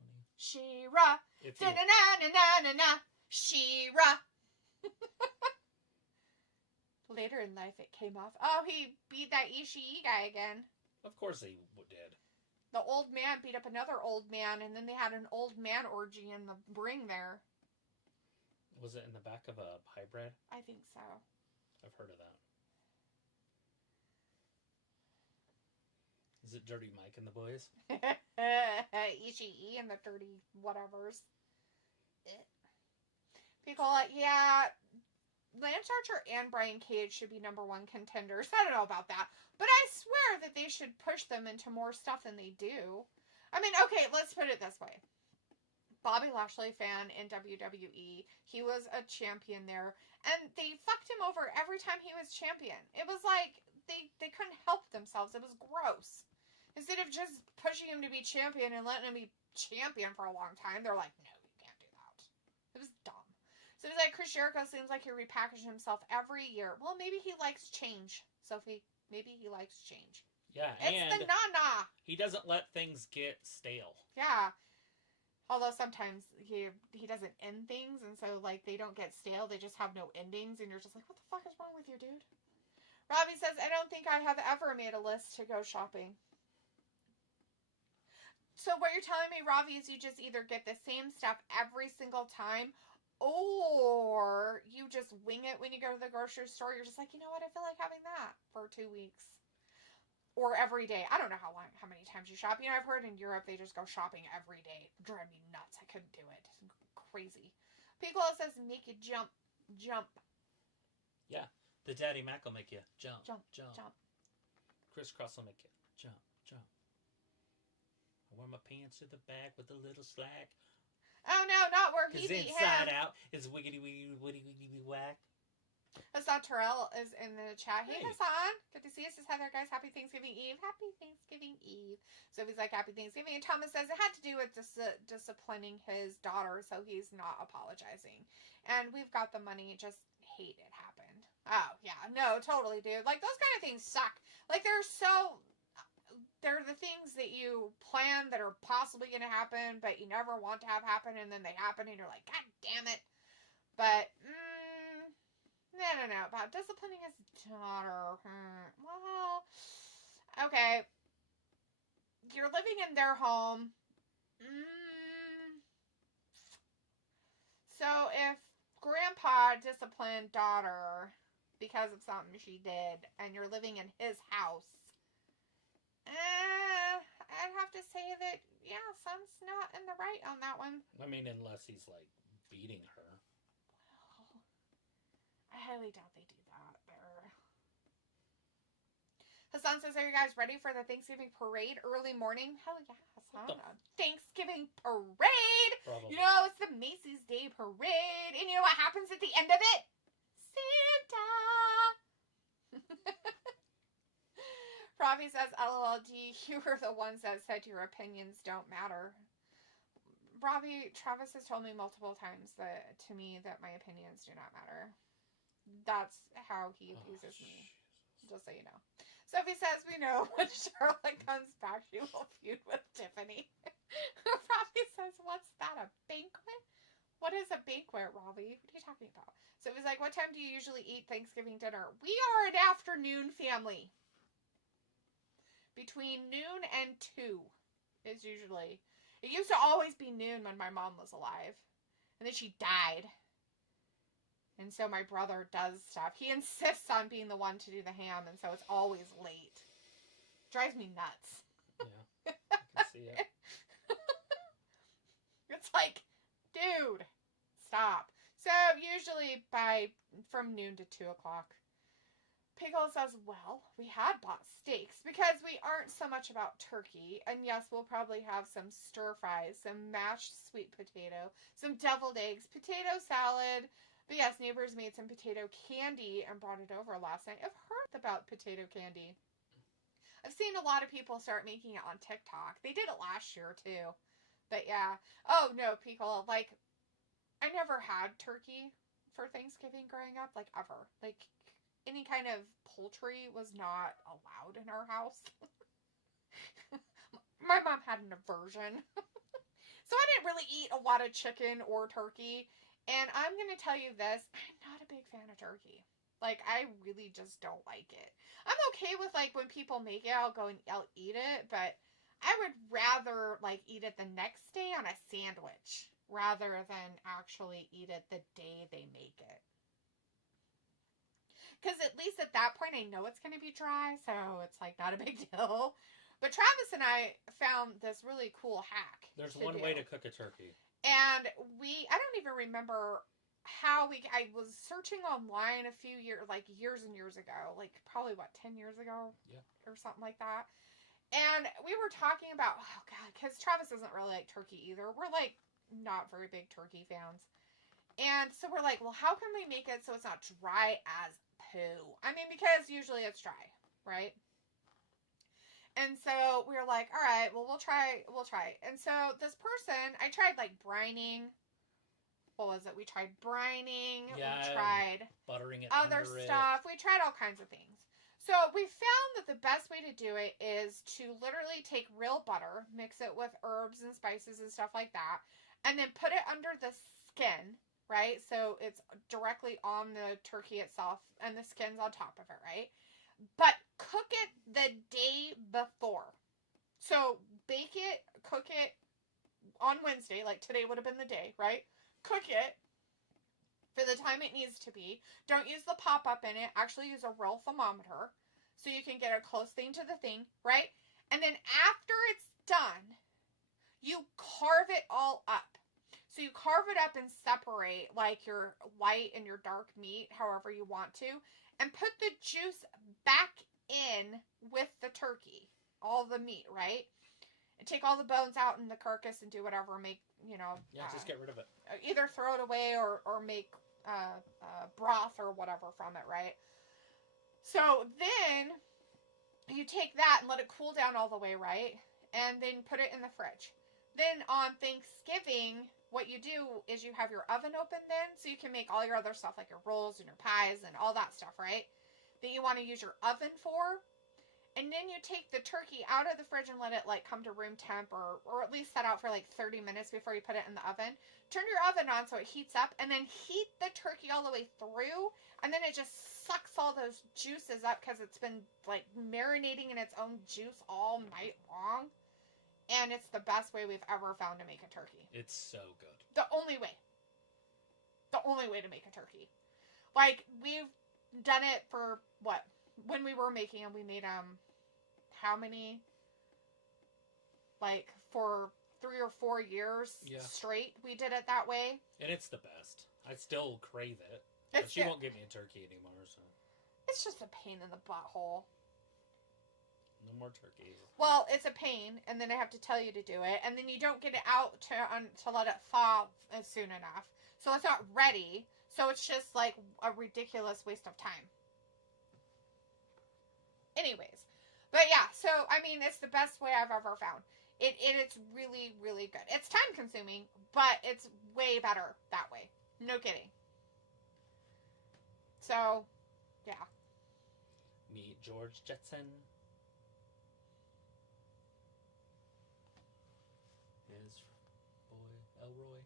20. She-Ra. Na-na-na-na-na-na. She-Ra. Later in life, it came off. Oh, he beat that Ishii guy again. Of course he did. The old man beat up another old man, and then they had an old man orgy in the ring there. Was it in the back of a hybrid? I think so. I've heard of that. Is it Dirty Mike and the boys? Ishii and the dirty whatevers. People like, yeah, Lance Archer and Brian Cage should be #1 contenders. I don't know about that. But I swear that they should push them into more stuff than they do. I mean, okay, let's put it this way. Bobby Lashley fan in WWE. He was a champion there. And they fucked him over every time he was champion. It was like they couldn't help themselves. It was gross. Instead of just pushing him to be champion and letting him be champion for a long time, they're like, no, you can't do that. It was dumb. So it's like Chris Jericho seems like he repackaged himself every year. Well, maybe he likes change, Sophie. Maybe he likes change. Yeah, it's and the na-na. He doesn't let things get stale. Yeah. Although sometimes he doesn't end things, and so, they don't get stale. They just have no endings, and you're just like, what the fuck is wrong with you, dude? Robbie says, I don't think I have ever made a list to go shopping. So what you're telling me, Robbie, is you just either get the same stuff every single time, or you just wing it when you go to the grocery store. You're just like, you know what? I feel like having that for 2 weeks. Or every day. I don't know how many times you shop. You know, I've heard in Europe they just go shopping every day. It drive me nuts. I couldn't do it. It's crazy. Piccolo says, make you jump. Jump. Yeah. The Daddy Mac will make you jump. Jump. Jump. Jump. Criss Cross will make you jump. Jump. I wear my pants to the back with a little slack. Oh no, not where he beat him. 'Cause inside out is wiggity wiggity wiggity wiggity whack. Hassan Terrell is in the chat. Hey, Hassan. Good to see you. Says, hi there, guys. Happy Thanksgiving Eve. Happy Thanksgiving Eve. So he's like, happy Thanksgiving. And Thomas says it had to do with disciplining his daughter, so he's not apologizing. And we've got the money. Just hate it happened. Oh, yeah. No, totally, dude. Those kind of things suck. They're the things that you plan that are possibly going to happen, but you never want to have happen, and then they happen, and you're like, God damn it. But, no. About disciplining his daughter. Well, okay. You're living in their home. So if Grandpa disciplined daughter because of something she did, and you're living in his house, I'd have to say that, yeah, son's not in the right on that one. I mean, unless he's, beating her. Well, I highly doubt they do that there. Hassan says, are you guys ready for the Thanksgiving parade early morning? Hell yeah, Hassan. Thanksgiving parade! Probably. You know, it's the Macy's Day Parade. And you know what happens at the end of it? Santa! Ravi says, LLD, you were the ones that said your opinions don't matter. Ravi, Travis has told me multiple times that my opinions do not matter. That's how he abuses me. Just so you know. Sophie says, we know when Charlotte comes back, she will feud with Tiffany. Ravi says, what's that, a banquet? What is a banquet, Ravi? What are you talking about? Sophie's like, what time do you usually eat Thanksgiving dinner? We are an afternoon family. Between noon and 2 is usually. It used to always be noon when my mom was alive. And then she died. And so my brother does stuff. He insists on being the one to do the ham, and so it's always late. Drives me nuts. Yeah, I can see it. It's like, dude, stop. So usually from noon to 2 o'clock. Pickle says, well, we had bought steaks because we aren't so much about turkey. And yes, we'll probably have some stir fries, some mashed sweet potato, some deviled eggs, potato salad. But yes, neighbors made some potato candy and brought it over last night. I've heard about potato candy. I've seen a lot of people start making it on TikTok. They did it last year too. But yeah. Oh no, Pickle, like, I never had turkey for Thanksgiving growing up, like ever. Like, any kind of poultry was not allowed in our house. My mom had an aversion. So I didn't really eat a lot of chicken or turkey. And I'm going to tell you this, I'm not a big fan of turkey. Like, I really just don't like it. I'm okay with, like, when people make it, I'll eat it. But I would rather, like, eat it the next day on a sandwich rather than actually eat it the day they make it. Because at least at that point, I know it's going to be dry, so it's, like, not a big deal. But Travis and I found this really cool hack. There's one way to cook a turkey. And I don't even remember how I was searching online years and years ago. Like, probably, 10 years ago? Yeah. Or something like that. And we were talking about, oh, God, because Travis doesn't really like turkey either. We're, like, not very big turkey fans. And so we're like, well, how can we make it so it's not dry as poo? I mean, because usually it's dry, right? And so we were like, all right, well, we'll try. And so this person, I tried, like, brining. What was it? We tried brining. Yeah, we tried buttering it, other stuff. We tried all kinds of things. So we found that the best way to do it is to literally take real butter, mix it with herbs and spices and stuff like that, and then put it under the skin, right? So it's directly on the turkey itself, and the skin's on top of it, right? But cook it the day before. So bake it, cook it on Wednesday, like today would have been the day, right? Cook it for the time it needs to be. Don't use the pop-up in it. Actually use a real thermometer so you can get a close thing to the thing, right? And then after it's done, you carve it all up. So you carve it up and separate, like, your white and your dark meat, however you want to, and put the juice back in with the turkey, all the meat, right? And take all the bones out in the carcass and do whatever, make, just get rid of it. Either throw it away or make broth or whatever from it, right? So then you take that and let it cool down all the way, right? And then put it in the fridge. Then on Thanksgiving, what you do is you have your oven open then, so you can make all your other stuff, like your rolls and your pies and all that stuff, right? That you want to use your oven for. And then you take the turkey out of the fridge and let it, like, come to room temp or at least set out for, like, 30 minutes before you put it in the oven. Turn your oven on so it heats up, and then heat the turkey all the way through, and then it just sucks all those juices up because it's been, like, marinating in its own juice all night long. And it's the best way we've ever found to make a turkey. It's so good. The only way. The only way to make a turkey. Like, we've done it for, what? When we were making them, we made how many? Like, for 3 or 4 years straight, we did it that way. And it's the best. I still crave it. But she won't give me a turkey anymore, so. It's just a pain in the butthole. No more turkeys. Well, it's a pain, and then I have to tell you to do it, and then you don't get it out to let it thaw soon enough. So it's not ready, so it's just, like, a ridiculous waste of time. Anyways, But yeah, so, I mean, it's the best way I've ever found. It's really, really good. It's time consuming, but it's way better that way. No kidding. So, yeah. Meet George Jetson. His boy, Elroy.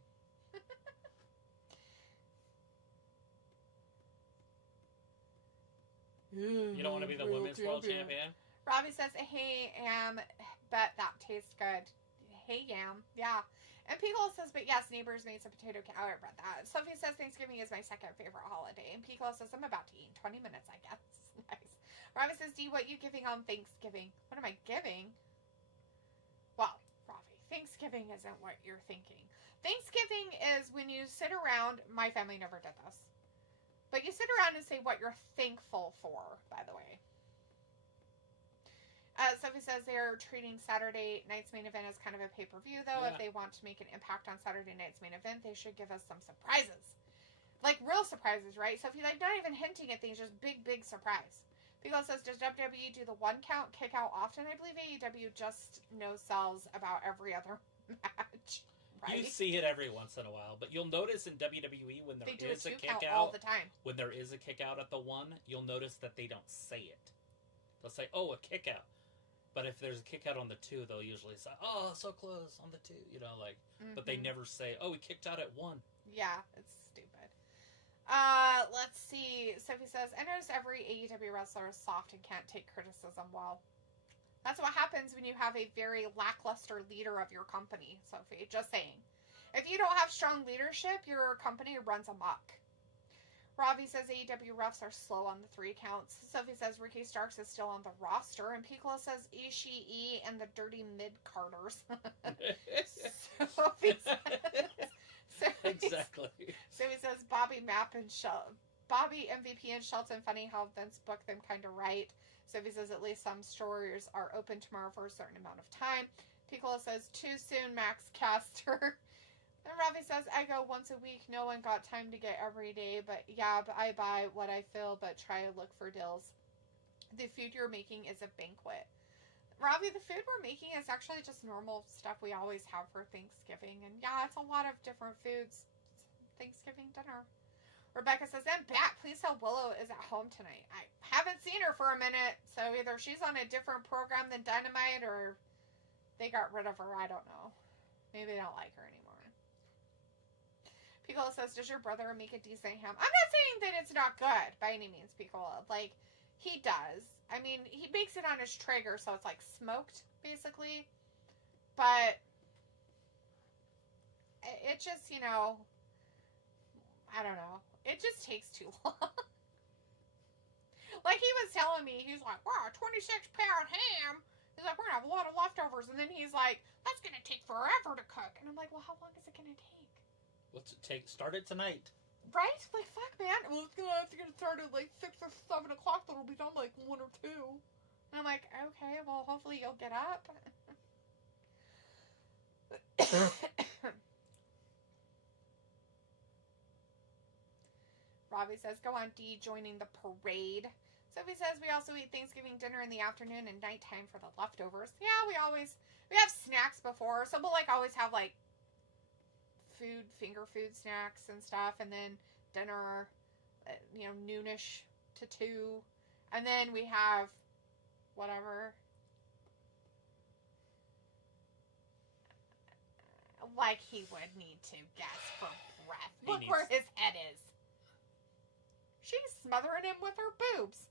You don't want to be the women's world champion? Robbie says, hey, Yam, bet that tastes good. Hey, Yam. Yeah. And Piccolo says, but yes, neighbors made some potato I read that. Sophie says, Thanksgiving is my second favorite holiday. And Piccolo says, I'm about to eat in 20 minutes, I guess. Nice. Robbie says, D, what you giving on Thanksgiving? What am I giving? Well, Robbie, Thanksgiving isn't what you're thinking. Thanksgiving is when you sit around, my family never did this, but you sit around and say what you're thankful for, by the way. Sophie says they're treating Saturday night's main event as kind of a pay-per-view, though. Yeah. If they want to make an impact on Saturday night's main event, they should give us some surprises. Like, real surprises, right? Sophie, like, not even hinting at things, just big, big surprise. Piccolo says, does WWE do the one count kick out often? I believe AEW just no-sells about every other match. Right? You see it every once in a while, but you'll notice in WWE when there is a kick out all the time. When there is a kick out at the one, you'll notice that they don't say it. They'll say, "Oh, a kick out." But if there's a kick out on the 2, they'll usually say, "Oh, so close on the 2," you know, like. Mm-hmm. But they never say, "Oh, we kicked out at 1." Yeah, it's stupid. Let's see. Sophie says, I notice every AEW wrestler is soft and can't take criticism well. That's what happens when you have a very lackluster leader of your company, Sophie. Just saying. If you don't have strong leadership, your company runs amok. Robbie says AEW refs are slow on the 3 counts. Sophie says Ricky Starks is still on the roster. And Piccolo says Ishii and the dirty mid-carders. Sophie says... Exactly. Sophie says Bobby MVP and Shelton, funny how Vince booked them kind of right. Sophie says at least some stores are open tomorrow for a certain amount of time. Piccolo says too soon, Max Caster. And Ravi says, I go once a week. No one got time to get every day. But yeah, I buy what I feel, but try to look for deals. The food you're making is a banquet. Ravi, the food we're making is actually just normal stuff we always have for Thanksgiving. And yeah, it's a lot of different foods. Thanksgiving dinner. Rebecca says, and Bat, please tell Willow is at home tonight. I haven't seen her for a minute. So either she's on a different program than Dynamite or they got rid of her. I don't know. Maybe they don't like her anymore. Piccolo says, does your brother make a decent ham? I'm not saying that it's not good by any means, Piccolo. Like, he does. I mean, he makes it on his Traeger, so it's like smoked, basically. But it just, you know, I don't know. It just takes too long. Like, he was telling me, he's like, wow, 26-pound ham. He's like, we're going to have a lot of leftovers. And then he's like, that's going to take forever to cook. And I'm like, well, how long is it going to take? What's it take? Start it tonight. Right? Like, fuck, man. Well, it's going to have to get started like 6 or 7 o'clock, but it'll be done like 1 or 2. And I'm like, okay, well, hopefully you'll get up. Robbie says, go on, D, joining the parade. Sophie says, we also eat Thanksgiving dinner in the afternoon and nighttime for the leftovers. Yeah, we have snacks before. So we'll, like, always have, like, finger food snacks and stuff, and then dinner, you know, noonish to 2, and then we have whatever, like he would need to gasp for breath. Look where his head is. She's smothering him with her boobs,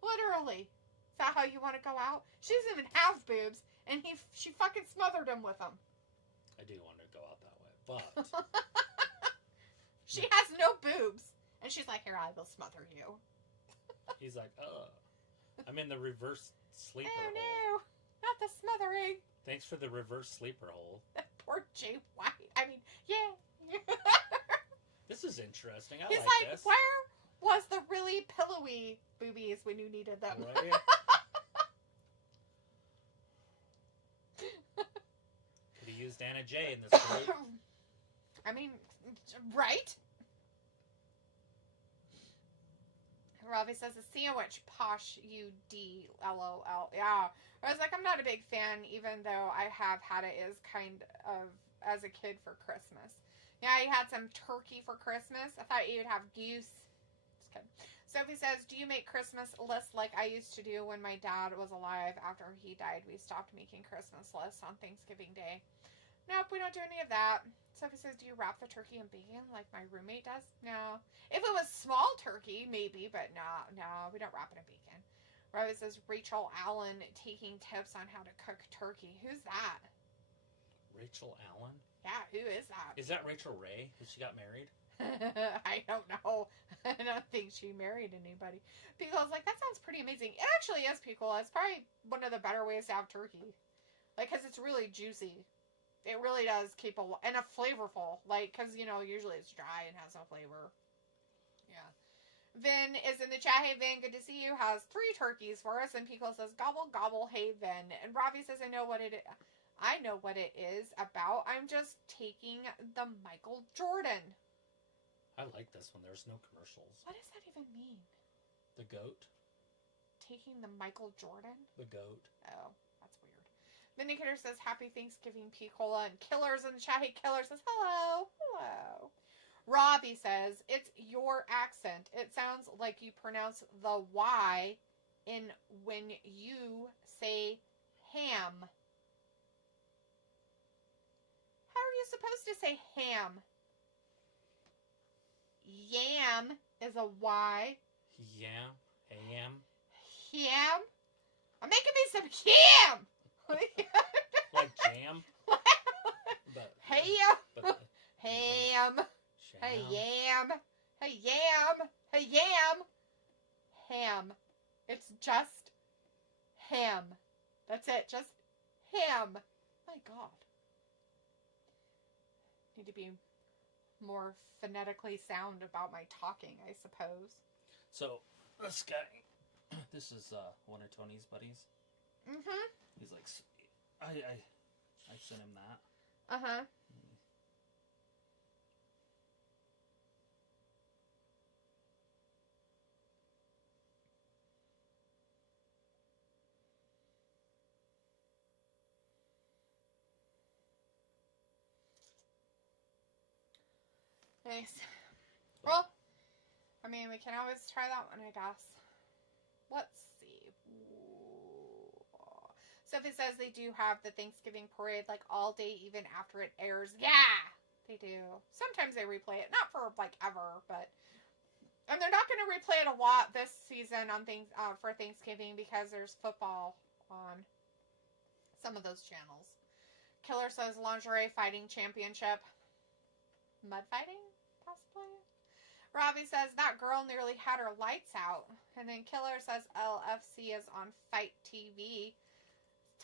literally. Is that how you want to go out? She doesn't even have boobs, and she fucking smothered him with them. I do want to go out that way. But she has no boobs. And she's like, here, I will smother you. He's like, I'm in the reverse sleeper hole. No, not the smothering. Thanks for the reverse sleeper hole. That poor Jay White. I mean, yeah. This is interesting. He's like, this. Where was the really pillowy boobies when you needed them? Right? Could have used Anna Jay in this group. I mean, right? Robbie says, a sandwich, posh, U-D, LOL. Yeah. I was like, I'm not a big fan, even though I have had it as a kid for Christmas. Yeah, you had some turkey for Christmas. I thought you'd have goose. Just kidding. Sophie says, do you make Christmas lists like I used to do when my dad was alive? After he died, we stopped making Christmas lists on Thanksgiving Day. Nope, we don't do any of that. Sophie says, do you wrap the turkey in bacon like my roommate does? No. If it was small turkey, maybe, but no, we don't wrap it in bacon. Robbie says, Rachel Allen taking tips on how to cook turkey. Who's that? Rachel Allen? Yeah, who is that? Is that Rachel Ray? Because she got married? I don't know. I don't think she married anybody. Pico's like, that sounds pretty amazing. It actually is, Pico. It's probably one of the better ways to have turkey. Like, because it's really juicy. It really does keep and a flavorful. Like, because, usually it's dry and has no flavor. Yeah. Vin is in the chat. Hey, Vin, good to see you. Has 3 turkeys for us. And Pico says, gobble, gobble, hey, Vin. And Robbie says, I know what it is about. I'm just taking the Michael Jordan. I like this one. There's no commercials. What does that even mean? The goat. Taking the Michael Jordan? The goat. Oh, that's weird. Vindicator says, Happy Thanksgiving, Picola. And Killers in the chat. Hey, Killer says, hello. Hello. Robbie says, it's your accent. It sounds like you pronounce the Y in when you say ham. How are you supposed to say ham? Yam is a Y. Yam. Ham. Ham? I'm making me some ham! Like jam? Ham! But, ham! jam. Hey, yam! Hey, yam! Hey, yam! Ham. It's just ham. That's it. Just ham. My God. Need to be more phonetically sound about my talking, I suppose. So, this guy, this is one of Tony's buddies. Mm-hmm. He's like, I sent him that. Uh-huh. Nice. Well, I mean, we can always try that one, I guess. Let's see. Sophie says they do have the Thanksgiving parade, like, all day, even after it airs. Yeah! They do. Sometimes they replay it. Not for, like, ever, but... And they're not going to replay it a lot this season on for Thanksgiving because there's football on some of those channels. Killer says lingerie fighting championship. Mud fighting? Possibly. Robbie says that girl nearly had her lights out. And then Killer says LFC is on Fight TV.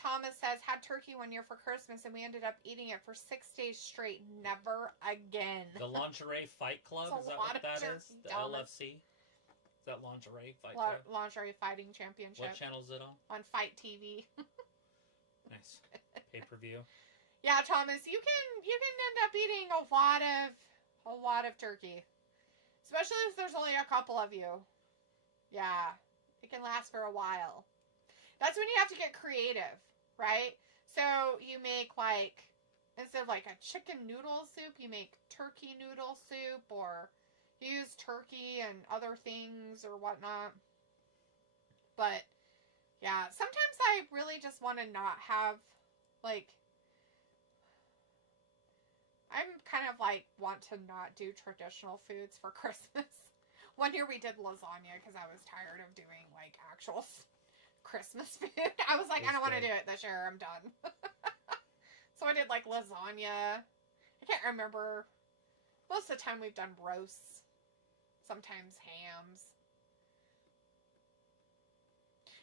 Thomas says had turkey one year for Christmas and we ended up eating it for 6 days straight. Never again. The Lingerie Fight Club? Is that what that is? The LFC? Is that Lingerie Fight Club? Lingerie Fighting Championship. What channel is it on? On Fight TV. Nice. Pay-per-view. Yeah, Thomas, you can end up eating a lot of turkey. Especially if there's only a couple of you. Yeah. It can last for a while. That's when you have to get creative, right? So you make like, instead of like a chicken noodle soup, you make turkey noodle soup, or you use turkey and other things or whatnot. But yeah, sometimes I really just want to not have, like, I'm kind of like want to not do traditional foods for Christmas. One year we did lasagna because I was tired of doing like actual Christmas food. I was like, I don't want to do it this year. I'm done. So I did like lasagna. I can't remember. Most of the time we've done roasts. Sometimes hams.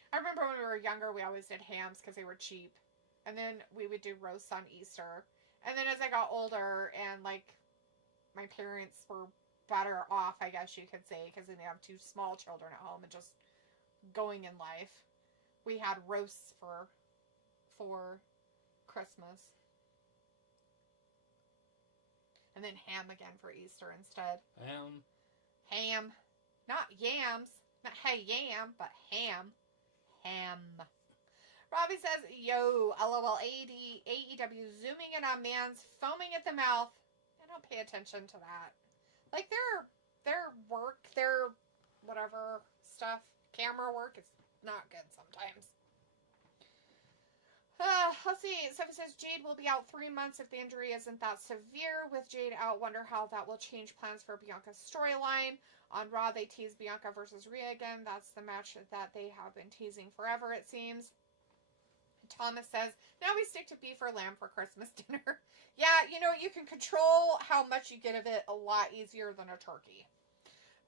I remember when we were younger, we always did hams because they were cheap. And then we would do roasts on Easter. And then as I got older and like my parents were better off, I guess you could say, because then they have 2 small children at home and just going in life. We had roasts for Christmas. And then ham again for Easter instead. Ham. Ham. Not yams. Not hey yam, but ham. Ham. Robbie says, yo, LOL AEW zooming in on man's foaming at the mouth. I don't pay attention to that. Like, their work, their whatever stuff, camera work is not good sometimes. Let's see. Sophie says Jade will be out 3 months if the injury isn't that severe. With Jade out, wonder how that will change plans for Bianca's storyline. On Raw, they tease Bianca versus Rhea again. That's the match that they have been teasing forever, it seems. Thomas says, now we stick to beef or lamb for Christmas dinner. Yeah, you know, you can control how much you get of it a lot easier than a turkey.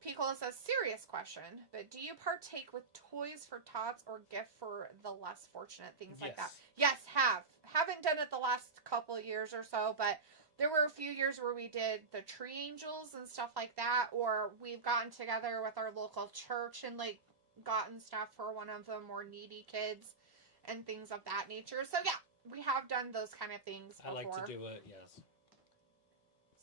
Piccolo says, serious question, but do you partake with toys for tots or gift for the less fortunate, things like that? Yes, have. Haven't done it the last couple of years or so, but there were a few years where we did the tree angels and stuff like that, or we've gotten together with our local church and, like, gotten stuff for one of the more needy kids and things of that nature. So, yeah, we have done those kind of things before. I like to do it, yes.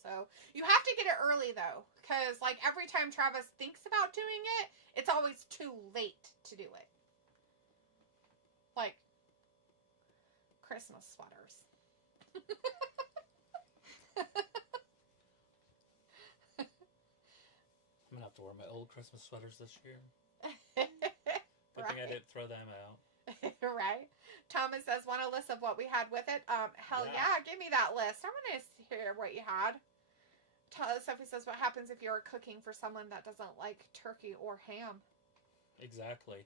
So, you have to get it early, though, because, like, every time Travis thinks about doing it, it's always too late to do it. Like, Christmas sweaters. I'm going to have to wear my old Christmas sweaters this year. Good thing I didn't throw them out. Right? Thomas says, want a list of what we had with it? Hell yeah, give me that list. I want to hear what you had. Sophie says, what happens if you're cooking for someone that doesn't like turkey or ham? Exactly.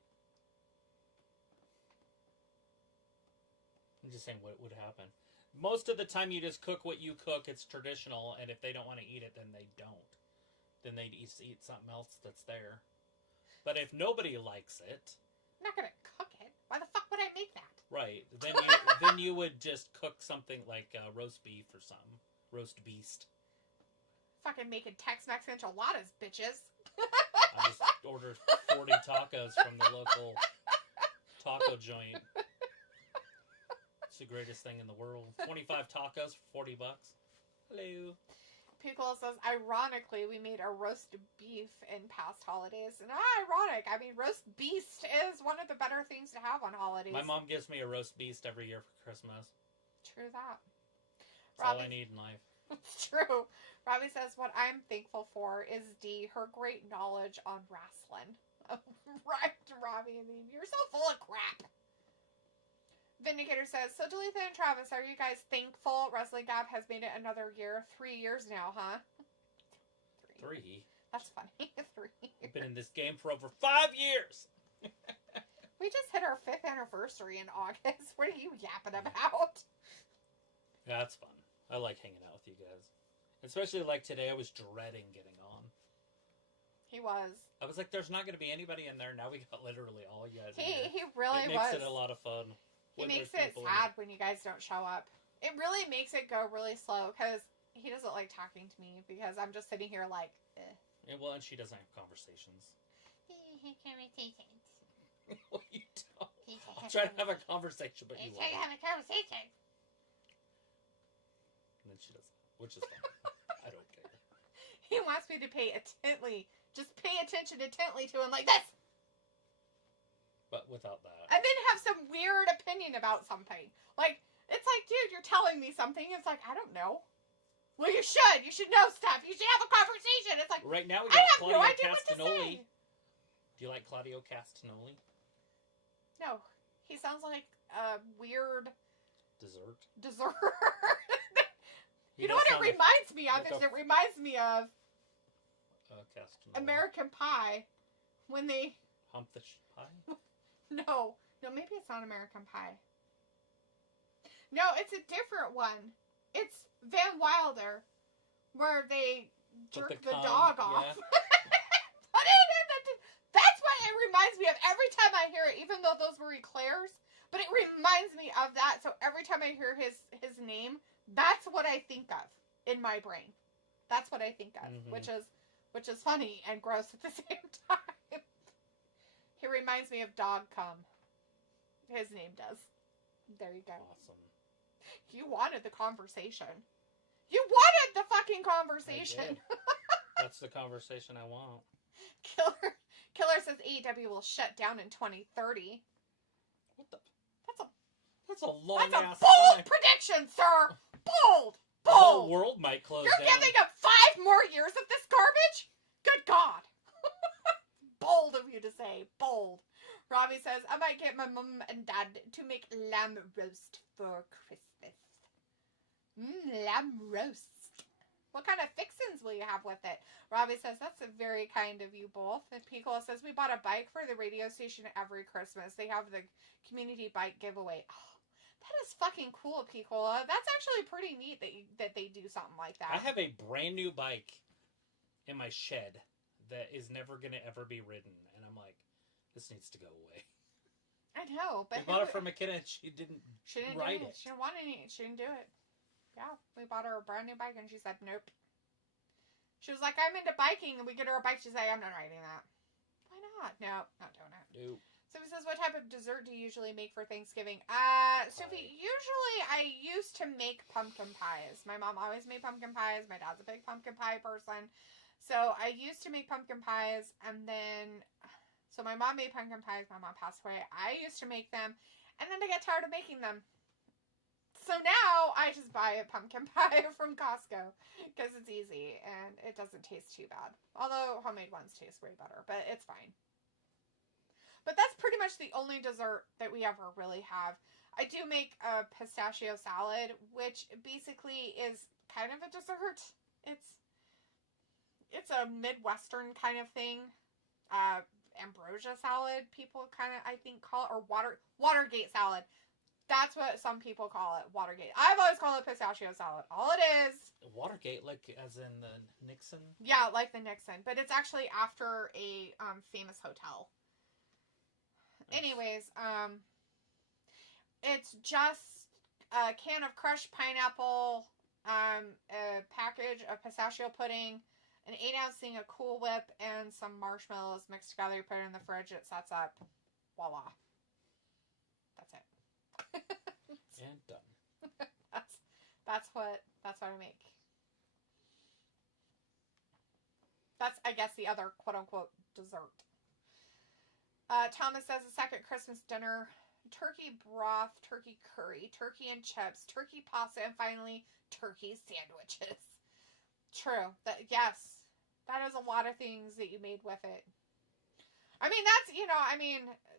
I'm just saying what would happen. Most of the time you just cook what you cook. It's traditional, and if they don't want to eat it, then they don't. Then they'd eat something else that's there. But if nobody likes it... I'm not going to cook it. Why the fuck would I make that? Right. Then you would just cook something like roast beef or something. Roast beast. Fucking making Tex-Mex enchiladas, bitches. I just ordered 40 tacos from the local taco joint. It's the greatest thing in the world. 25 tacos for $40. Hello. Piccolo says, ironically, we made a roast beef in past holidays. And ironic. I mean, roast beast is one of the better things to have on holidays. My mom gives me a roast beast every year for Christmas. True that. That's all I need in life. It's true. Robbie says, what I'm thankful for is her great knowledge on wrestling. Right, Robbie. I mean, you're so full of crap. Vindicator says, so Dalitha and Travis, are you guys thankful Wrestling Gab has made it another year? 3 years now, huh? Three? That's funny. 3 years. We've been in this game for over 5 years! We just hit our 5th anniversary in August. What are you yapping about? Yeah, that's fun. I like hanging out with you guys. Especially like today, I was dreading getting on. He was. I was like, there's not going to be anybody in there. Now we got literally all you guys in He really was. It makes it a lot of fun. He makes it sad when you guys don't show up. It really makes it go really slow because he doesn't like talking to me because I'm just sitting here like, eh. Yeah, well, and she doesn't have conversations. Conversations. Well, you don't. I'll try to have a conversation, but you won't. Try to have a conversation. And then she doesn't, which is fine. I don't care. He wants me to pay attention intently to him like this. But without that. And then have some weird opinion about something. Like, it's like, dude, you're telling me something. It's like, I don't know. Well, you should. You should know stuff. You should have a conversation. It's like, right now we got Claudio no idea Castagnoli. What to say. Do you like Claudio Castagnoli? No. He sounds like a weird... Dessert? You know what it reminds me of? It reminds me of... Castagnoli. American Pie. When they... Hump the pie? No, maybe it's not American Pie. No, it's a different one. It's Van Wilder, where they jerk the dog off. Yeah. That's what it reminds me of every time I hear it, even though those were eclairs. But it reminds me of that, so every time I hear his name, that's what I think of in my brain. That's what I think of, which is funny and gross at the same time. He reminds me of Dog Cum. His name does. There you go. Awesome. You wanted the conversation. You wanted the fucking conversation. That's the conversation I want. Killer says AEW will shut down in 2030. What the? That's a long That's a ass bold time. prediction, sir. Bold. The whole Bold. world might close You're down. giving up 5 more years of this garbage? Good God. Bold of you to say. Bold. Robbie says, I might get my mum and dad to make lamb roast for Christmas. Lamb roast. What kind of fixins will you have with it? Robbie says, that's very kind of you both. And Piccolo says, we bought a bike for the radio station every Christmas. They have the community bike giveaway. Oh, that is fucking cool, Piccolo. That's actually pretty neat that they do something like that. I have a brand new bike in my shed that is never going to ever be ridden. And I'm like, this needs to go away. I know, but... We bought it from McKenna and she didn't ride it. She didn't want any. She didn't do it. Yeah, we bought her a brand new bike and she said, nope. She was like, I'm into biking, and we get her a bike. She's like, I'm not riding that. Why not? No, not doing it. Nope. Sophie says, what type of dessert do you usually make for Thanksgiving? Sophie, usually I used to make pumpkin pies. My mom always made pumpkin pies. My dad's a big pumpkin pie person. So I used to make pumpkin pies, and then, so my mom made pumpkin pies. My mom passed away. I used to make them, and then I got tired of making them. So now I just buy a pumpkin pie from Costco because it's easy and it doesn't taste too bad. Although homemade ones taste way better, but it's fine. But that's pretty much the only dessert that we ever really have. I do make a pistachio salad, which basically is kind of a dessert. It's a Midwestern kind of thing. Ambrosia salad, people kind of, I think, call it, or Watergate salad. That's what some people call it, Watergate. I've always called it pistachio salad. All it is. Watergate, like as in the Nixon? Yeah, like the Nixon. But it's actually after a famous hotel. Nice. Anyways, it's just a can of crushed pineapple, a package of pistachio pudding, an 8-ounce thing of Cool Whip, and some marshmallows mixed together. You put it in the fridge, it sets up. Voila. That's it. And done. that's what I make. That's, I guess, the other quote unquote dessert. Thomas says the second Christmas dinner: turkey broth, turkey curry, turkey and chips, turkey pasta, and finally turkey sandwiches. True. Yes, that is a lot of things that you made with it. I mean,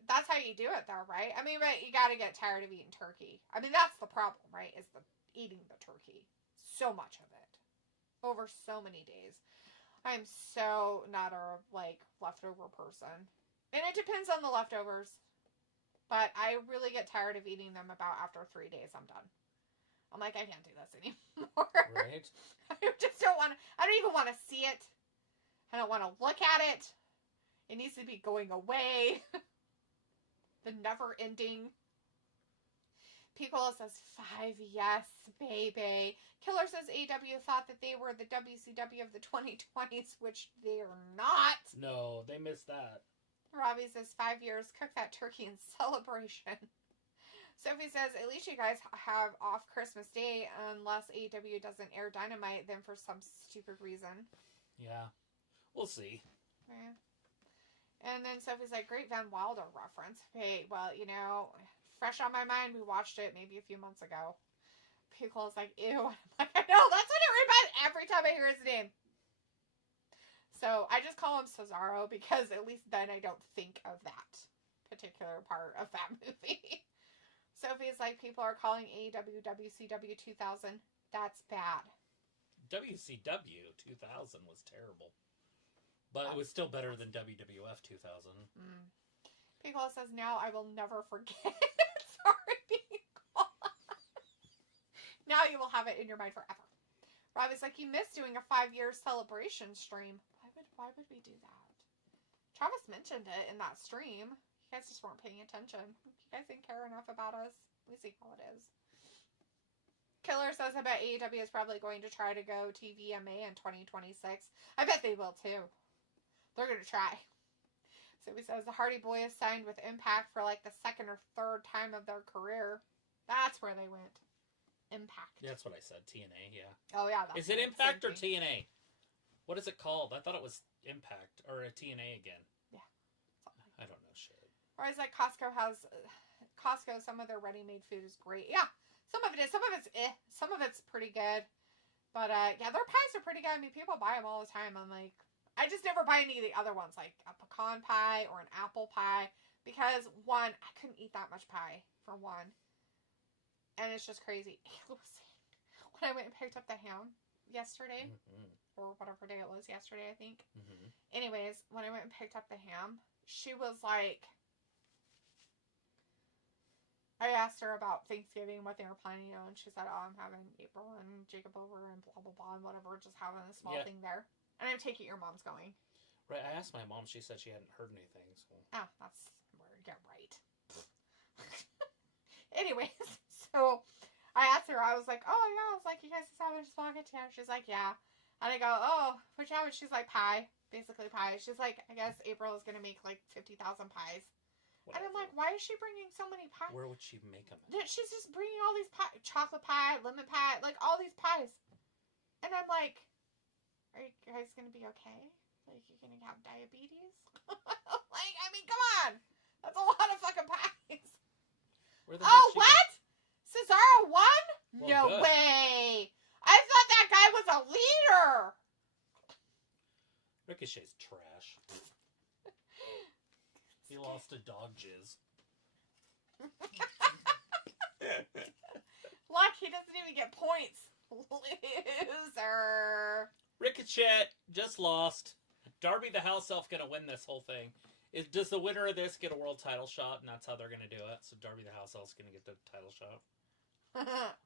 that's how you do it, though, right? I mean, but you gotta get tired of eating turkey. I mean, that's the problem, right? Is eating the turkey. So much of it. Over so many days. I'm so not a, leftover person. And it depends on the leftovers. But I really get tired of eating them about after 3 days. I'm done. I'm like, I can't do this anymore. Right. I don't even want to see it. I don't want to look at it. It needs to be going away. The never ending. Piccolo says 5, yes, baby. Killer says AEW thought that they were the WCW of the 2020s, which they're not. No, they missed that. Robbie says 5 years, cook that turkey in celebration. Sophie says, at least you guys have off Christmas Day unless AEW doesn't air Dynamite then for some stupid reason. Yeah. We'll see. Yeah. And then Sophie's like, great Van Wilder reference. Hey, well, fresh on my mind, we watched it maybe a few months ago. Piccolo's like, ew. I'm like, I know, that's what it reminds every time I hear his name. So I just call him Cesaro because at least then I don't think of that particular part of that movie. Sophie's like, people are calling AEW WCW 2000. That's bad. WCW 2000 was terrible. But it was still better than WWF 2000. Piccolo says, now I will never forget. Sorry, Piccolo. Now you will have it in your mind forever. Robbie's like, you missed doing a 5-year celebration stream. Why would we do that? Travis mentioned it in that stream. You guys just weren't paying attention. You guys didn't care enough about us. We see how it is. Killer says, I bet AEW is probably going to try to go TVMA in 2026. I bet they will too. They're going to try. So he says the Hardy Boys signed with Impact for the second or third time of their career. That's where they went. Impact. Yeah, that's what I said. TNA, yeah. Oh, yeah. Is it Impact or TNA? What is it called? I thought it was Impact or a TNA again. Yeah. Or it's like Costco, some of their ready-made food is great. Yeah, some of it is. Some of it's Some of it's pretty good. But, yeah, their pies are pretty good. I mean, people buy them all the time. I'm like, I just never buy any of the other ones, like a pecan pie or an apple pie. Because, one, I couldn't eat that much pie, for one. And it's just crazy. When I went and picked up the ham yesterday, or whatever day it was, yesterday, I think. Anyways, when I went and picked up the ham, she was like, I asked her about Thanksgiving, what they were planning, and she said, oh, I'm having April and Jacob over and blah, blah, blah, and whatever, just having a small thing there. And I take it your mom's going. Right, I asked my mom, she said she hadn't heard anything, so. Oh, that's where you get right. Anyways, so I asked her, I was like, oh, yeah, I was like, you guys just having a small get together? She's like, yeah. And I go, oh, what you having? She's like, pie, basically pie. She's like, I guess April is going to make like 50,000 pies. Whatever. And I'm like, why is she bringing so many pies? Where would she make them? She's just bringing all these pies. Chocolate pie, lemon pie, like all these pies. And I'm like, are you guys going to be okay? Like, you're going to have diabetes? Like, I mean, come on. That's a lot of fucking pies. Oh, what? Cesaro won? Well, no good. Way. I thought that guy was a leader. Ricochet's trash. He lost to dog jizz. Look, he doesn't even get points. Loser. Ricochet just lost. Darby the House Elf gonna win this whole thing. Does the winner of this get a world title shot? And that's how they're gonna do it. So Darby the House Elf's gonna get the title shot.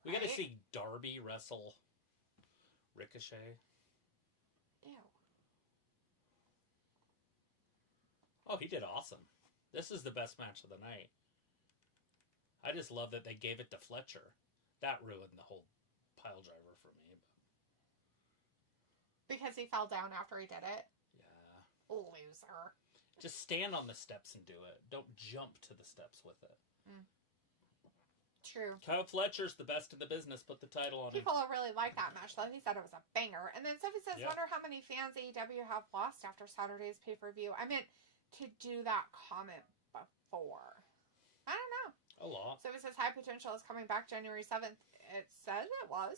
We gotta see Darby wrestle Ricochet. Ew. Oh, he did awesome. This is the best match of the night. I just love that they gave it to Fletcher. That ruined the whole pile driver for me. Because he fell down after he did it? Yeah. Loser. Just stand on the steps and do it. Don't jump to the steps with it. True. Kyle Fletcher's the best in the business. Put the title on him. People really like that match, though. He said it was a banger. And then Sophie says, wonder how many fans AEW have lost after Saturday's pay-per-view. I meant to do that comment before. I don't know. A lot. Sophie says, High Potential is coming back January 7th. It said it was.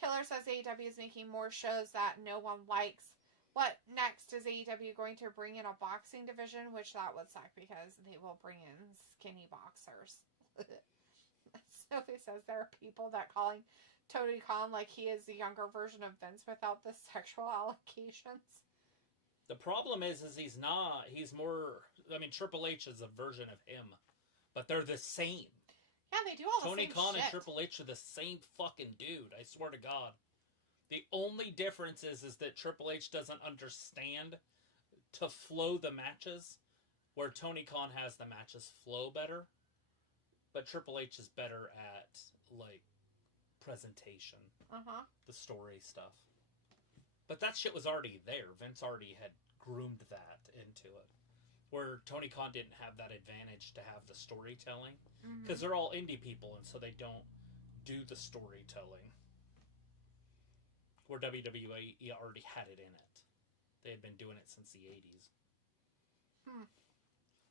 Killer says AEW is making more shows that no one likes. What next? Is AEW going to bring in a boxing division? Which that would suck because they will bring in skinny boxers. Sophie says there are people that calling Tony Khan like he is the younger version of Vince without the sexual allegations. The problem is he's not. He's more. I mean, Triple H is a version of him, but they're the same. Yeah, they do all the Tony same Khan shit. and Triple H are the same fucking dude. I swear to God. The only difference is that Triple H doesn't understand to flow the matches, where Tony Khan has the matches flow better. But Triple H is better at, like, presentation. The story stuff. But that shit was already there. Vince already had groomed that into it. Where Tony Khan didn't have that advantage to have the storytelling. Because they're all indie people, and so they don't do the storytelling. Where WWE already had it in it. They had been doing it since the 80s.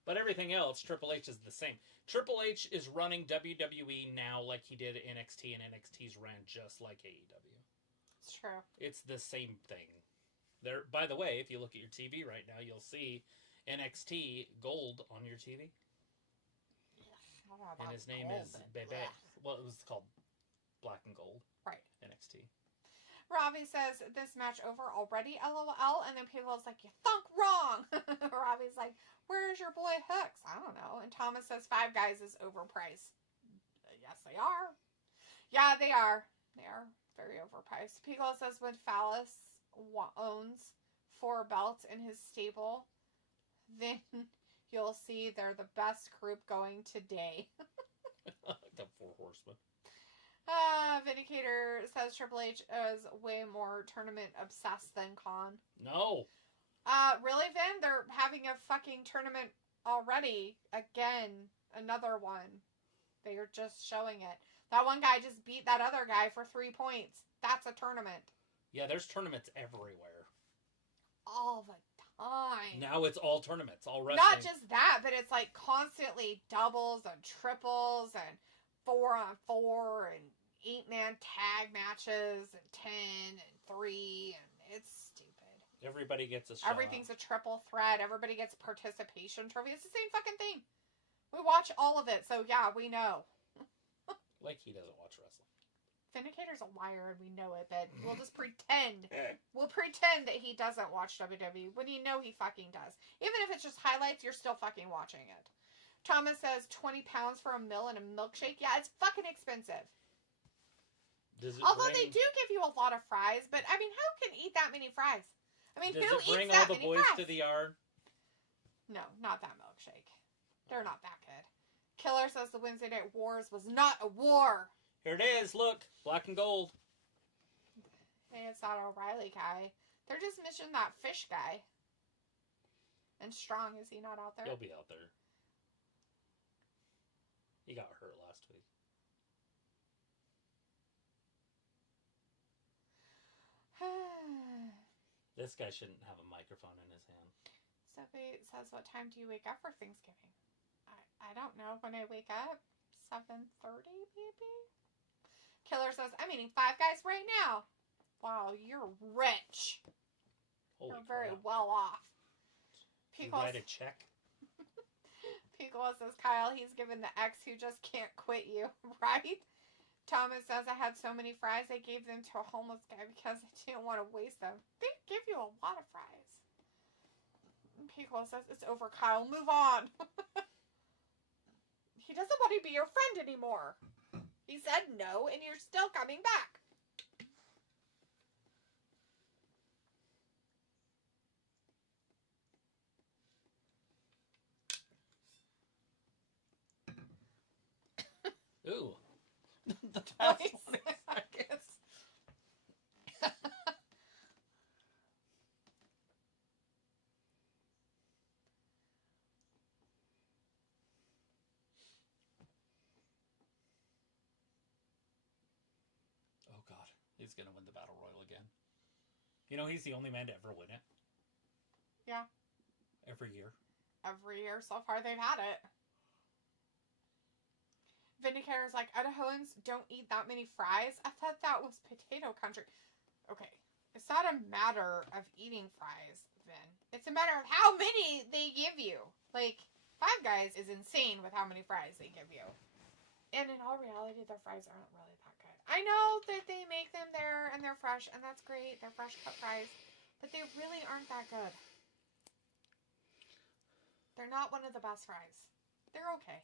But everything else, Triple H is the same. Triple H is running WWE now like he did NXT, and NXT's ran just like AEW. It's true. It's the same thing. There. By the way, if you look at your TV right now, you'll see NXT Gold on your TV. And his name is Bebe. Well, it was called Black and Gold. Right. NXT. Robbie says, this match over already, LOL. And then people is like, you thunk wrong. Robbie's like, where's your boy Hooks? I don't know. And Thomas says, Five Guys is overpriced. Yes, they are. Yeah, they are. They are very overpriced. Pico says, when Phallus owns 4 belts in his stable, then you'll see they're the best group going today. The 4 Horsemen. Vindicator says Triple H is way more tournament obsessed than Khan. No. Really, Vin? They're having a fucking tournament already. Again, another one. They are just showing it. That one guy just beat that other guy for 3 points. That's a tournament. Yeah, there's tournaments everywhere. All the time. time. Now it's all tournaments, all wrestling. Not just that, but it's like constantly doubles and triples and 4-on-4 and 8-man tag matches and 10 and 3, and it's stupid. Everybody gets a shot. Everything's a triple threat. Everybody gets a participation trophy. It's the same fucking thing. We watch all of it, so yeah, we know. Like he doesn't watch wrestling. Vindicator's a liar, and we know it, but we'll just pretend. We'll pretend that he doesn't watch WWE when you know he fucking does. Even if it's just highlights, you're still fucking watching it. Thomas says 20 pounds for a meal and a milkshake. Yeah, it's fucking expensive. Although they do give you a lot of fries, but I mean, who can eat that many fries? I mean, who eats that many fries? Does it bring all the boys to the yard? No, not that milkshake. They're not that good. Killer says the Wednesday Night Wars was not a war. Here it is. Look, black and gold. Hey, it's not O'Reilly guy. They're just missing that fish guy. And Strong, is he not out there? He'll be out there. He got hurt last week. This guy shouldn't have a microphone in his hand. Sophie says, what time do you wake up for Thanksgiving? I don't know when I wake up. 7:30 maybe? Killer says, I'm eating Five Guys right now. Wow, you're rich. Holy You're very crap. well off. Did you write a check? Pickle says, Kyle, he's given the ex who just can't quit you, right? Thomas says, I had so many fries, I gave them to a homeless guy because I didn't want to waste them. They give you a lot of fries. Pickle says, it's over, Kyle. Move on. He doesn't want to be your friend anymore. He said no, and you're still coming back. Ooh. The past 20 seconds. Oh, God. He's going to win the Battle Royal again. You know, he's the only man to ever win it. Yeah. Every year. Every year so far they've had it. Vindicator's like, Idahoans don't eat that many fries? I thought that was potato country. Okay. It's not a matter of eating fries, Vin. It's a matter of how many they give you. Like, Five Guys is insane with how many fries they give you. And in all reality, their fries aren't really that good. I know that they make them there and they're fresh, and that's great. They're fresh cut fries. But they really aren't that good. They're not one of the best fries. They're okay.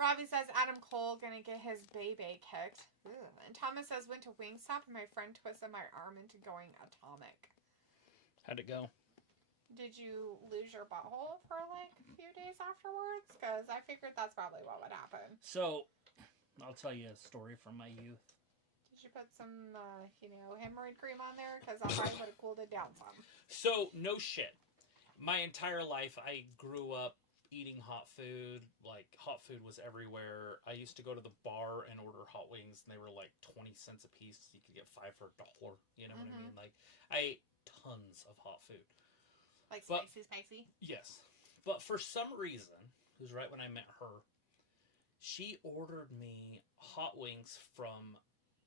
Robbie says Adam Cole gonna get his baby kicked. Ugh. And Thomas says went to Wingstop and my friend twisted my arm into going atomic. How'd it go? Did you lose your butthole for like a few days afterwards? Because I figured that's probably what would happen. So, I'll tell you a story from my youth. Did you put some, hemorrhoid cream on there? Because that probably would have cooled it down some. So, no shit. My entire life, I grew up eating hot food. Like, hot food was everywhere. I used to go to the bar and order hot wings, and they were like 20 cents a piece. You could get 5 for $1. You know what I mean? Like, I ate tons of hot food. Like spicy? Yes. But for some reason, it was right when I met her, she ordered me hot wings from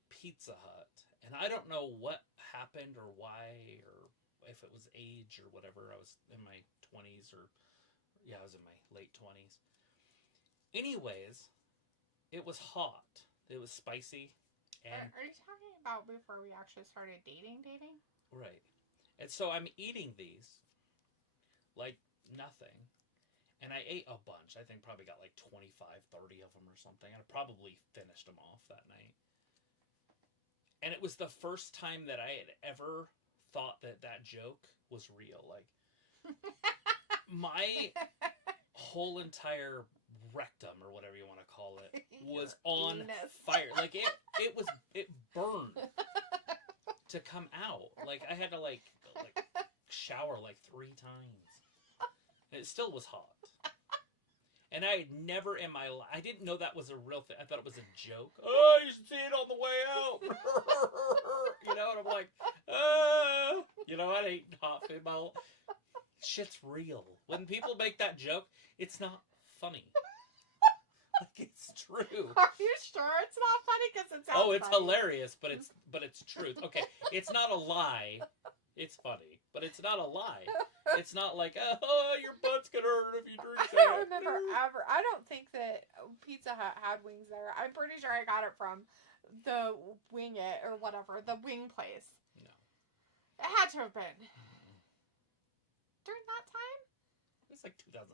Pizza Hut. And I don't know what happened or why, or if it was age or whatever. I was in my 20s I was in my late 20s. Anyways, it was hot. It was spicy. And Are you talking about before we actually started dating? Right. And so I'm eating these like nothing. And I ate a bunch. I think probably got like 25, 30 of them or something. And I probably finished them off that night. And it was the first time that I had ever thought that joke was real. Like, my whole entire rectum, or whatever you want to call it, was on fire. Like, it burned to come out. Like, I had to like shower like 3 times. And it still was hot. And I had never in my life, I didn't know that was a real thing. I thought it was a joke. Oh, you should see it on the way out. You know, and I'm like, oh. You know, I ate hot food my whole... shit's real. When people make that joke, it's not funny. Like, it's true. Are you sure it's not funny? Because it sounds it's funny. hilarious, but it's truth. Okay, it's not a lie. It's funny, but it's not a lie. It's not like, oh, your butt's gonna hurt if you drink that. I don't remember ever. I don't think that Pizza Hut had wings there. I'm pretty sure I got it from the Wing It or whatever, the wing place. No. It had to have been. During that time? It was like 2008.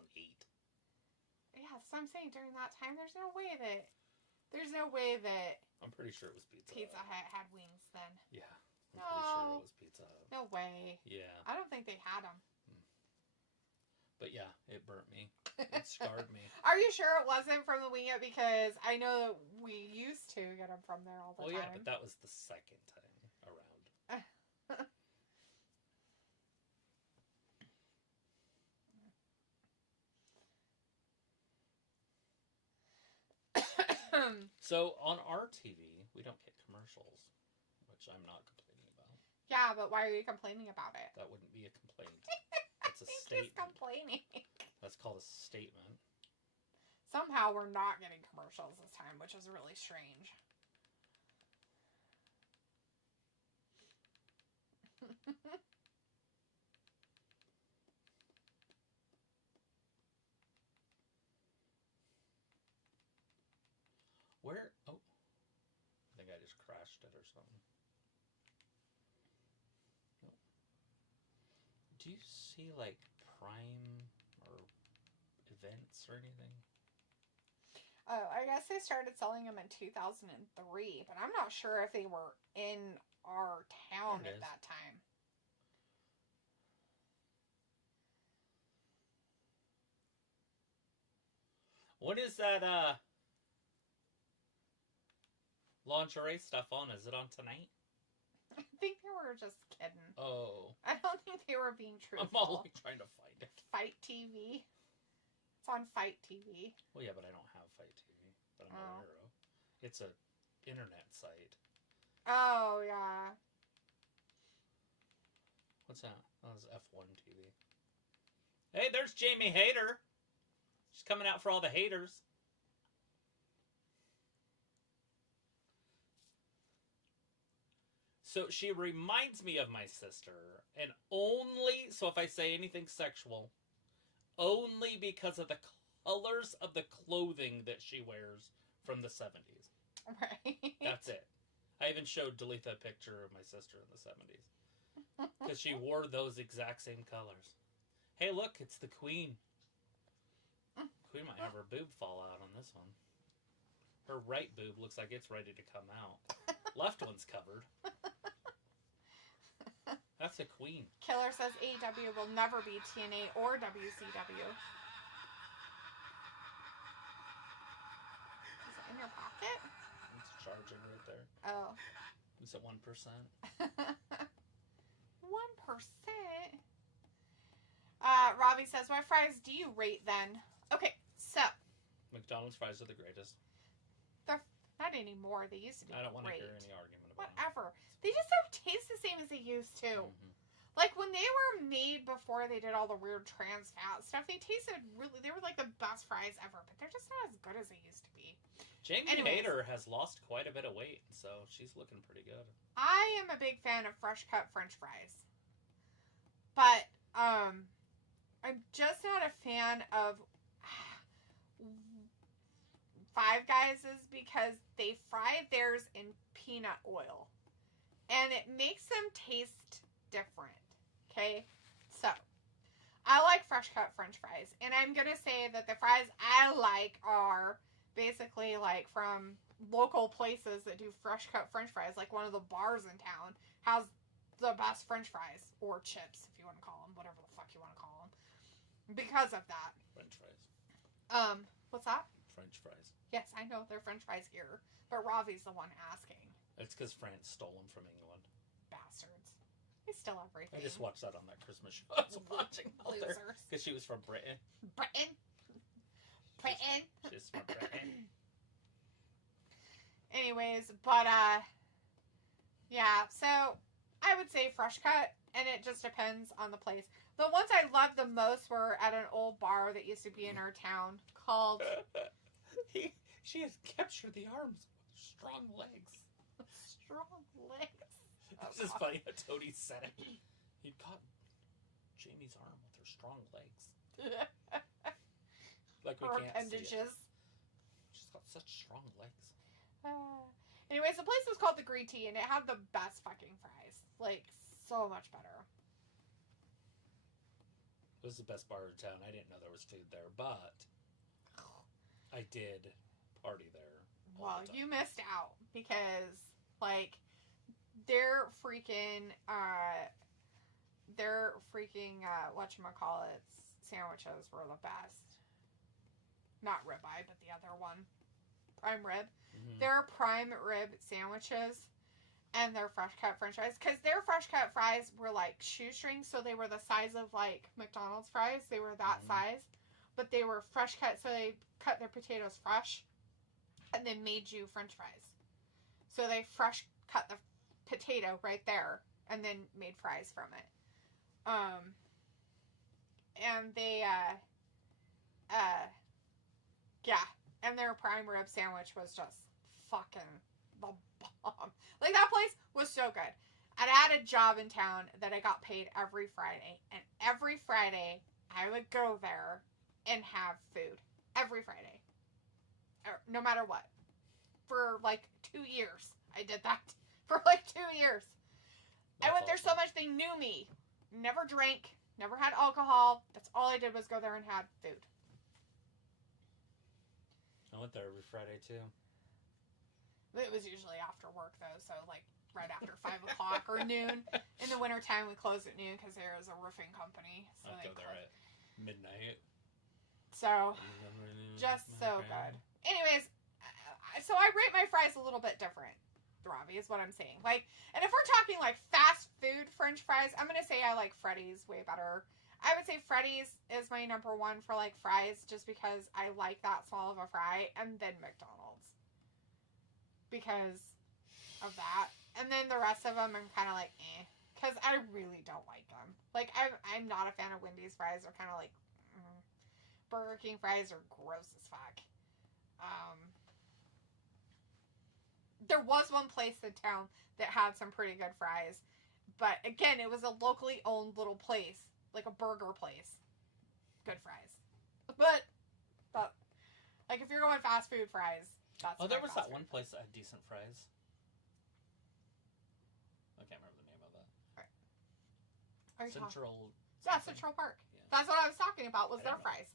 Yeah, so I'm saying during that time, there's no way that I'm pretty sure it was Pizza Hut had wings then. Yeah. I'm pretty sure it was Pizza Hut. No way. Yeah. I don't think they had them. But yeah, it burnt me. It scarred me. Are you sure it wasn't from the Wing It? Because I know that we used to get them from there all the time. Well, yeah, but that was the second time around. So on our TV, we don't get commercials, which I'm not complaining about. Yeah, but why are you complaining about it? That wouldn't be a complaint. That's a statement. He's complaining. That's called a statement. Somehow we're not getting commercials this time, which is really strange. Where? Oh. I think I just crashed it or something. No. Do you see, like, Prime or events or anything? Oh, I guess they started selling them in 2003, but I'm not sure if they were in our town at that time. What is that, lingerie stuff on? Is it on tonight? I think they were just kidding. Oh. I don't think they were being truthful. I'm all like trying to find it. Fight TV. It's on Fight TV. Well, yeah, but I don't have Fight TV that I'm aware of. It's a internet site. Oh, yeah. What's that? Oh, it's F1 TV. Hey, there's Jamie Hayter. She's coming out for all the haters. So she reminds me of my sister, and only, so if I say anything sexual, only because of the colors of the clothing that she wears from the 70s. Right. That's it. I even showed Dalitha a picture of my sister in the 70s. Because she wore those exact same colors. Hey, look, it's the Queen. Queen might have her boob fall out on this one. Her right boob looks like it's ready to come out. Left one's covered. That's a Queen. Killer says AEW will never be TNA or WCW. Is it in your pocket? It's charging right there. Oh. It's at 1%. 1%? Robbie says, what fries do you rate then? Okay, so. McDonald's fries are the greatest. They're not anymore. They used to be I don't want to great. hear any argument about Whatever. They just don't taste the same as they used to. Mm-hmm. Like, when they were made before they did all the weird trans fat stuff, they tasted really, they were like the best fries ever, but they're just not as good as they used to be. Jamie Hayter has lost quite a bit of weight, so she's looking pretty good. I am a big fan of fresh cut French fries. But, I'm just not a fan of Five Guys because they fry theirs in peanut oil. And it makes them taste different. Okay? So, I like fresh cut French fries. And I'm going to say that the fries I like are basically like from local places that do fresh cut French fries. Like one of the bars in town has the best French fries. Or chips, if you want to call them. Whatever the fuck you want to call them. Because of that. French fries. What's that? French fries. Yes, I know they're French fries here. But Ravi's the one asking. It's because France stole them from England. Bastards. They steal everything. I just watched that on that Christmas show I was watching. Losers. Because she was from Britain. Britain. Britain. She's from Britain. Anyways, but, yeah, so I would say fresh cut, and it just depends on the place. The ones I loved the most were at an old bar that used to be in our town called... She has captured the arms with strong legs. Strong legs. This is funny how Tony said it. He'd caught Jamie's arm with her strong legs. Like we Her can't appendages. see it. She's got such strong legs. Anyways, the place was called the Green Tea, and it had the best fucking fries. Like, so much better. It was the best bar in town. I didn't know there was food there, but I did party there. Well, you missed out because, like, their freaking whatchamacallits sandwiches were the best. Not ribeye, but the other one. Prime rib. Mm-hmm. Their prime rib sandwiches and their fresh cut french fries. Because their fresh cut fries were like shoestrings, so they were the size of like McDonald's fries. They were that size. But they were fresh cut, so they cut their potatoes fresh and then made you french fries. So they fresh cut the potato right there and then made fries from it. And they, yeah. And their prime rib sandwich was just fucking the bomb. Like, that place was so good. I had a job in town that I got paid every Friday. And every Friday, I would go there and have food. Every Friday. No matter what. For, like, 2 years. I did that. For, like, 2 years. I went there so much they knew me. Never drank. Never had alcohol. That's all I did was go there and had food. I went there every Friday, too. It was usually after work, though, so, like, right after 5 o'clock or noon. In the wintertime, we closed at noon because there was a roofing company. So I'd go there at midnight. So, just so good. Anyways, so I rate my fries a little bit different, Robbie, is what I'm saying. Like, and if we're talking, like, fast food french fries, I'm going to say I like Freddy's way better. I would say Freddy's is my number one for, like, fries, just because I like that small of a fry, and then McDonald's. Because of that. And then the rest of them, I'm kind of like, eh. Because I really don't like them. Like, I'm not a fan of Wendy's fries. They're kind of like, Burger King fries are gross as fuck. There was one place in town that had some pretty good fries. But, again, it was a locally owned little place. Like a burger place. Good fries. But, like, if you're going fast food fries, that's there was that one place that had decent fries. I can't remember the name of that. Right. Central... Yeah, Central Park. Yeah. That's what I was talking about, was their fries.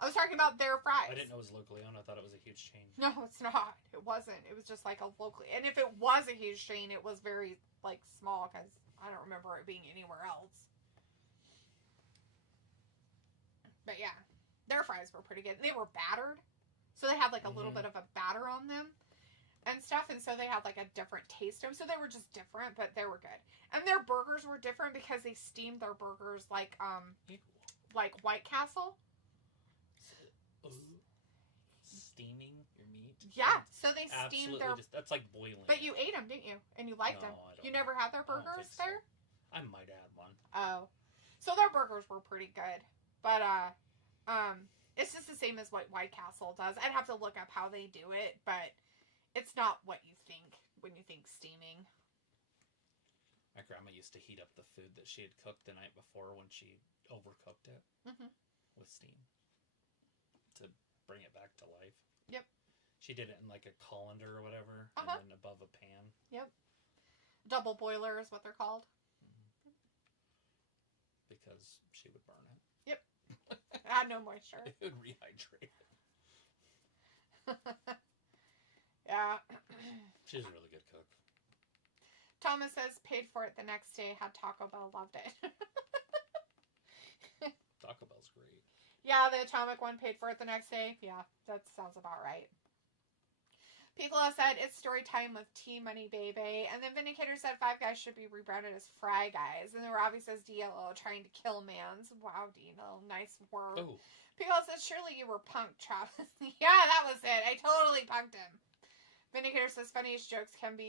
I was talking about their fries. I didn't know it was locally owned. I thought it was a huge chain. No, it's not. It wasn't. It was just like a locally... And if it was a huge chain, it was very, like, small, because I don't remember it being anywhere else. But yeah, their fries were pretty good. They were battered, so they had like a little bit of a batter on them and stuff, and so they had like a different taste to them. So they were just different, but they were good. And their burgers were different because they steamed their burgers like White Castle. Steaming your meat? Yeah, so they steamed their... that's like boiling. But you ate them, didn't you? And you liked them. You never had their burgers there? I might add one. Oh. So their burgers were pretty good. But, it's just the same as what White Castle does. I'd have to look up how they do it, but it's not what you think when you think steaming. My grandma used to heat up the food that she had cooked the night before when she overcooked it with steam to bring it back to life. Yep. She did it in like a colander or whatever, and then above a pan. Yep. Double boiler is what they're called. Because she would burn it. Yep. It had no moisture. It would rehydrate it. Yeah. She's a really good cook. Thomas says paid for it the next day, had Taco Bell, loved it. Taco Bell's great. Yeah, the Atomic one paid for it the next day. Yeah, that sounds about right. Piccolo said, it's story time with T-Money Baby. And then Vindicator said, Five Guys should be rebranded as Fry Guys. And then Robbie says, DLO trying to kill mans. Wow, Dino, nice word. Ooh. Piccolo says, surely you were punked, Travis. Yeah, that was it. I totally punked him. Vindicator says, funniest jokes can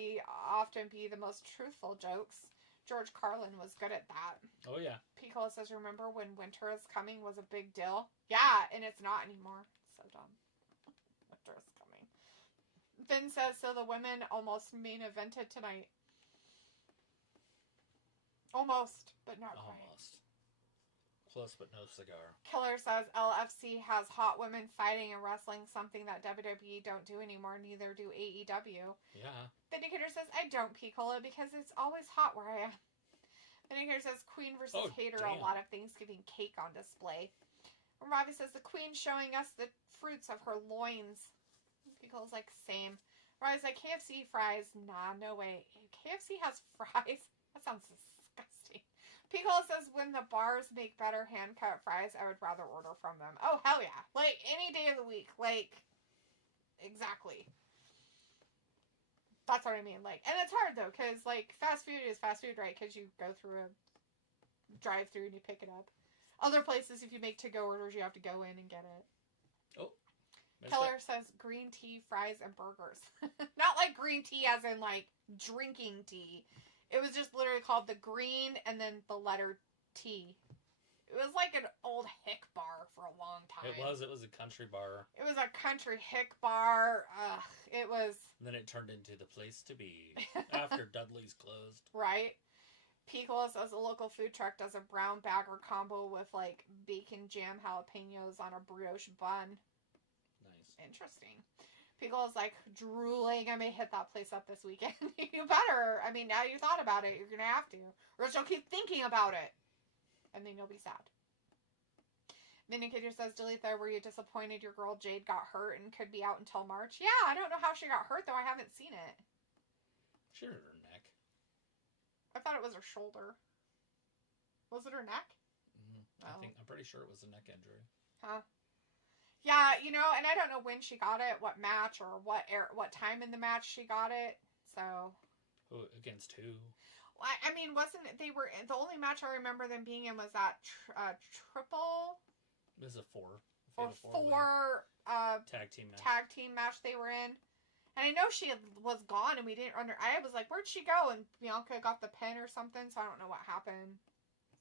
often be the most truthful jokes. George Carlin was good at that. Oh, yeah. Piccolo says, remember when Winter is Coming was a big deal? Yeah, and it's not anymore. So dumb. Winter is Coming. Finn says, so the women almost main evented tonight. Almost, but not quite. Almost. Close but no cigar. Killer says LFC has hot women fighting and wrestling, something that WWE don't do anymore, neither do AEW. Yeah. Vindicator says, I don't Piccolo because it's always hot where I am. Vindicator says Queen versus Hater, a lot of Thanksgiving cake on display. And Robbie says the Queen showing us the fruits of her loins. Piccolo's like, same. Robbie's like, KFC fries? Nah, no way. KFC has fries? That sounds disgusting. Piccolo says when the bars make better hand-cut fries, I would rather order from them. Oh, hell yeah. Like, any day of the week. Like, exactly. That's what I mean. Like, and it's hard, though, because, like, fast food is fast food, right? Because you go through a drive-through and you pick it up. Other places, if you make to-go orders, you have to go in and get it. Oh. Keller says green tea, fries, and burgers. Not like green tea as in, like, drinking tea. It was just literally called the green and then the letter T. It was like an old hick bar for a long time. It was a country bar. It was a country hick bar. It was... And then it turned into the place to be after Dudley's closed. Right. Piccolo says a local food truck does a brown bagger combo with, like, bacon, jam, jalapenos on a brioche bun. Nice. Interesting. Piccolo's like drooling. I may hit that place up this weekend. You better. I mean, now you thought about it, you're gonna have to, or else you'll keep thinking about it, and then you'll be sad. Vindicator says, Delitha, were you disappointed your girl Jade got hurt and could be out until March? Yeah, I don't know how she got hurt though. I haven't seen it. She hurt her neck. I thought it was her shoulder. Was it her neck? Mm-hmm. Oh. I'm pretty sure it was a neck injury. Huh. Yeah, you know, and I don't know when she got it, what match, or what time in the match she got it, so... Who, against who? I mean, wasn't it, the only match I remember them being in was that triple... It was a four tag team match they were in. And I know she was gone, and we didn't I was like, where'd she go? And Bianca got the pin or something, so I don't know what happened.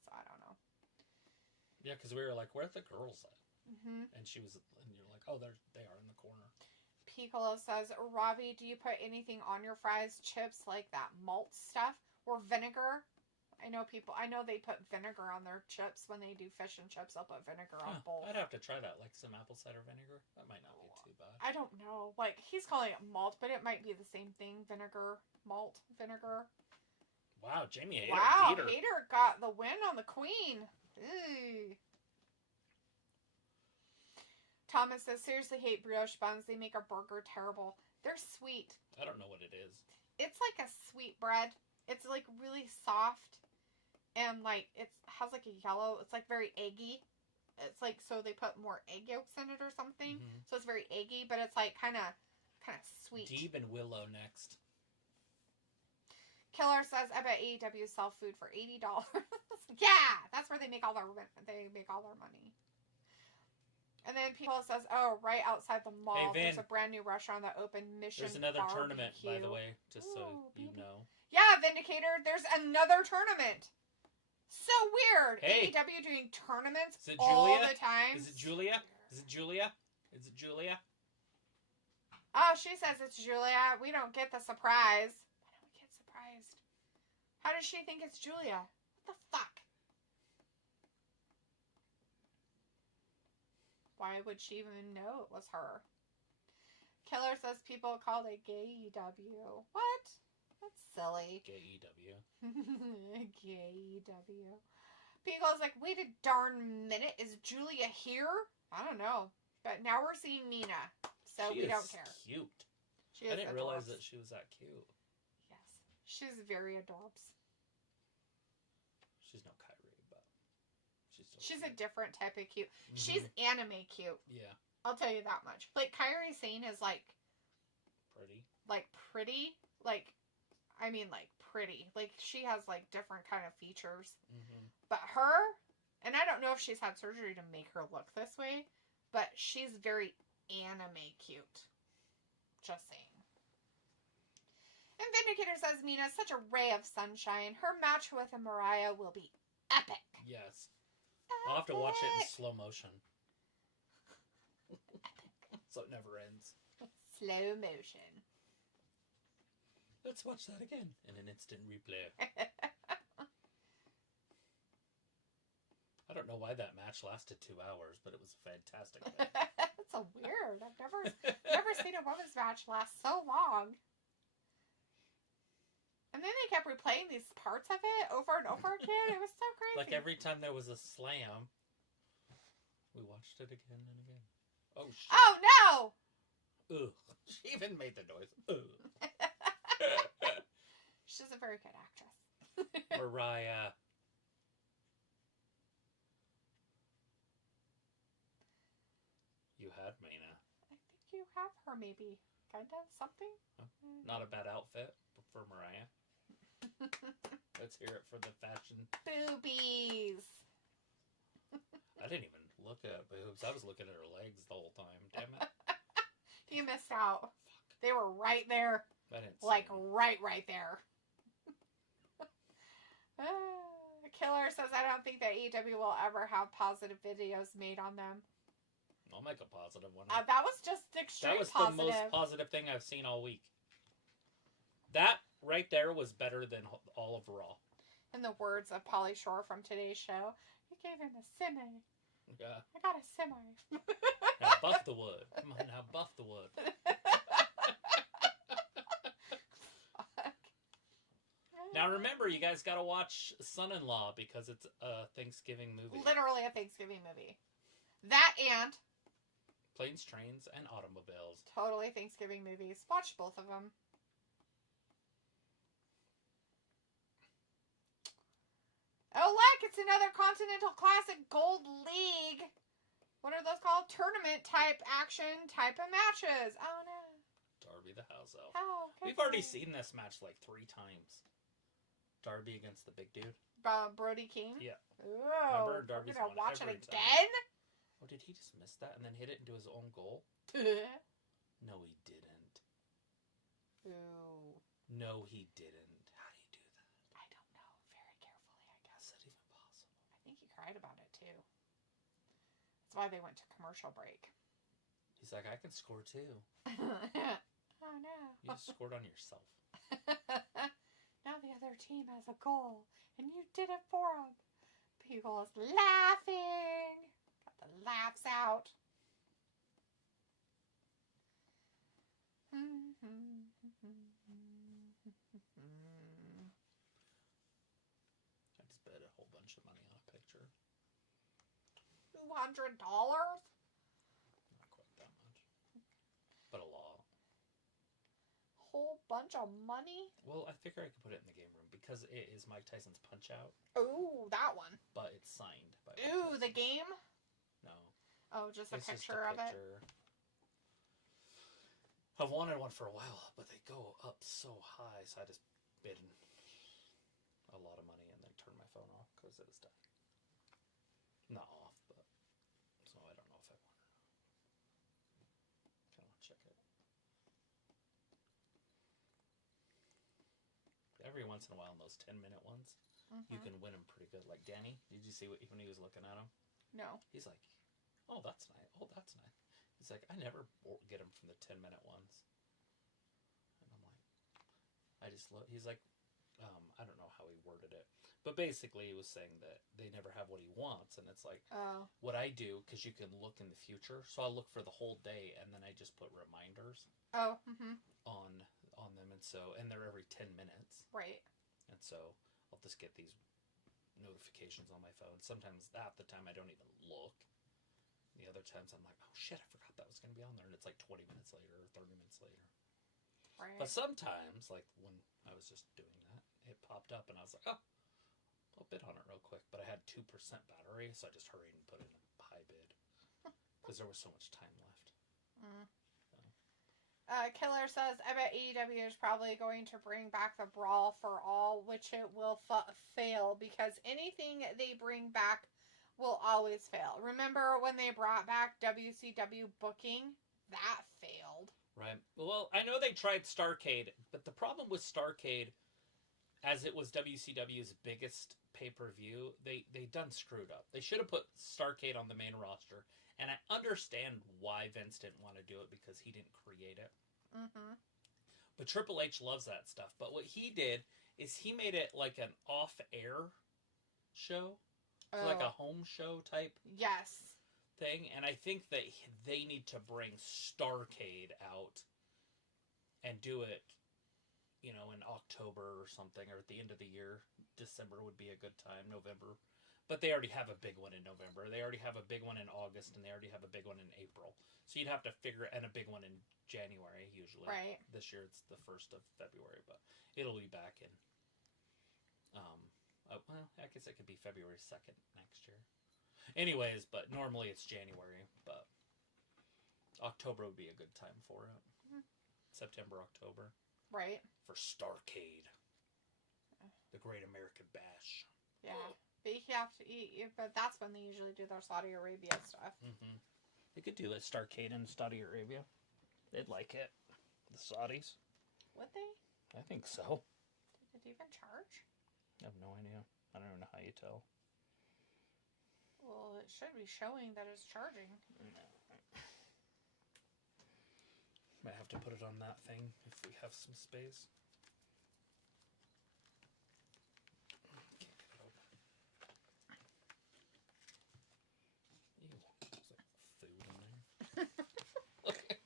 So I don't know. Yeah, because we were like, where are the girls at? Mm-hmm. And you're like, oh, they are in the corner. Piccolo says, Ravi, do you put anything on your fries, chips, like that malt stuff, or vinegar? I know they put vinegar on their chips when they do fish and chips. They'll put vinegar on both. I'd have to try that, like some apple cider vinegar. That might not be too bad. I don't know. Like, he's calling it malt, but it might be the same thing. Vinegar, malt, vinegar. Wow, Jamie Hayter. Wow, Hayter got the win on the Queen. Ew. Thomas says, seriously hate brioche buns. They make a burger terrible. They're sweet. I don't know what it is. It's like a sweet bread. It's like really soft. And like, it has like a yellow, it's like very eggy. It's like, so they put more egg yolks in it or something. Mm-hmm. So it's very eggy, but it's like kind of sweet. Deeb and Willow next. Killer says, I bet AEW sell food for $80. Yeah, that's where they make all their money. And then people says, oh, right outside the mall, there's a brand new restaurant that opened, Mission There's another Barbecue. tournament, by the way, just so you know. Yeah, Vindicator, there's another tournament. So weird. Hey. AEW doing tournaments all the time. Is it Julia? Is it Julia? Is it Julia? Oh, she says it's Julia. We don't get the surprise. Why don't we get surprised? How does she think it's Julia? What the fuck? Why would she even know it was her? Killer says people called it gay EW. What? That's silly. Gay EW. Gay EW. Pico's like, wait a darn minute. Is Julia here? I don't know. But now we're seeing Mina. So we don't care. Cute. She I didn't realize that she was that cute. Yes. She's very adorbs. She's no Kyrie, but she's cute. A different type of cute. Mm-hmm. She's anime cute. Yeah. I'll tell you that much. Like, Kairi Sane is like... Pretty. Like, pretty. Like, I mean, like, pretty. Like, she has, like, different kind of features. Mm-hmm. But her... And I don't know if she's had surgery to make her look this way, but she's very anime cute. Just saying. And Vindicator says Mina's such a ray of sunshine. Her match with Mariah will be epic. Yes. I'll have to watch it in slow motion. So it never ends. Slow motion. Let's watch that again in an instant replay. I don't know why that match lasted 2 hours, but it was a fantastic match. That's so weird. I've never seen a women's match last so long. And then they kept replaying these parts of it over and over again. It was so crazy. Like every time there was a slam, we watched it again and again. Oh, shit. Oh, no! Ugh. She even made the noise. Ugh. She's a very good actress. Mariah. You had Mina. I think you have her, maybe. Kind of something? Oh, not a bad outfit for Mariah. Let's hear it for the fashion. Boobies! I didn't even look at boobs. I was looking at her legs the whole time. Damn it. You missed out. They were right there. I didn't like, see right there. Killer says, I don't think that AEW will ever have positive videos made on them. I'll make a positive one. That was just extreme positive. That was the most positive thing I've seen all week. That right there was better than all of Raw. In the words of Pauly Shore from today's show, you gave him a semi. Yeah. I got a semi. Now buff the wood. Come on now, buff the wood. Now remember, you guys got to watch Son-in-Law because it's a Thanksgiving movie. Literally a Thanksgiving movie. That and Planes, Trains, and Automobiles. Totally Thanksgiving movies. Watch both of them. Oh, look! It's another Continental Classic Gold League. What are those called? Tournament type action type of matches. Oh, no. Darby the House Elf. Oh, okay. We've already seen this match like 3 times. Darby against the big dude. Brody King? Yeah. Oh, remember, Darby's we're gonna watch it again? Oh, did he just miss that and then hit it into his own goal? No, he didn't. Ooh. No, he didn't. How do you do that? I don't know. Very carefully, I guess. Is that even possible? I think he cried about it, too. That's why they went to commercial break. He's like, I can score, too. Oh, no. You just scored on yourself. Now the other team has a goal, and you did it for them. People is laughing. Got the laughs out. I just bet a whole bunch of money on a picture. $200? Not quite that much. But a lot. Whole bunch of money? Well, I figure I could put it in the game room because it is Mike Tyson's Punch-Out. Ooh, that one. But it's signed by Mike Tyson. The game? No. Oh, just a picture of it? I've wanted one for a while, but they go up so high, so I just bid a lot of money and then turned my phone off because it was dying. Not off, but so I don't know if I want it or not. Kind of want to check it. Every once in a while, in those 10-minute ones, you can win them pretty good. Like Danny, did you see when he was looking at him? No. He's like, oh, that's nice. Oh, that's nice. He's like, I never get them from the 10-minute ones. And I'm like, I just look. He's like, I don't know how he worded it. But basically, he was saying that they never have what he wants. And it's like, what I do, because you can look in the future. So I'll look for the whole day, and then I just put reminders on them, and they're every 10 minutes. Right. And so I'll just get these notifications on my phone. Sometimes at the time I don't even look. The other times I'm like, oh shit, I forgot that was going to be on there, and it's like 20 minutes later or 30 minutes later. Right. But sometimes, like when I was just doing that, it popped up and I was like, oh, I'll bid on it real quick. But I had 2% battery, so I just hurried and put in a high bid because there was so much time left. Killer says, I bet AEW is probably going to bring back the Brawl for All, which it will fail because anything they bring back will always fail. Remember when they brought back WCW booking? That failed. Right. Well, I know they tried Starrcade, but the problem with Starrcade, as it was WCW's biggest pay-per-view, they done screwed up. They should have put Starrcade on the main roster, and I understand why Vince didn't want to do it because he didn't create it. Mm-hmm. But Triple H loves that stuff. But what he did is he made it like an off-air show, so like a home show type thing. And I think that they need to bring Starrcade out and do it, you know, in October or something, or at the end of the year. December would be a good time, November. But they already have a big one in November. They already have a big one in August, and they already have a big one in April. So you'd have to figure, and a big one in January, usually. Right. This year it's the 1st of February, but it'll be back in, well, I guess it could be February 2nd next year. Anyways, but normally it's January, but October would be a good time for it. Mm-hmm. September, October. Right. For Starrcade. The Great American Bash. Yeah. But you have to eat, but that's when they usually do their Saudi Arabia stuff. Mm-hmm. They could do a Starrcade in Saudi Arabia. They'd like it. The Saudis. Would they? I think so. Did it even charge? I have no idea. I don't even know how you tell. Well, it should be showing that it's charging. No. Might have to put it on that thing if we have some space. Ew, there's like food in there. Look at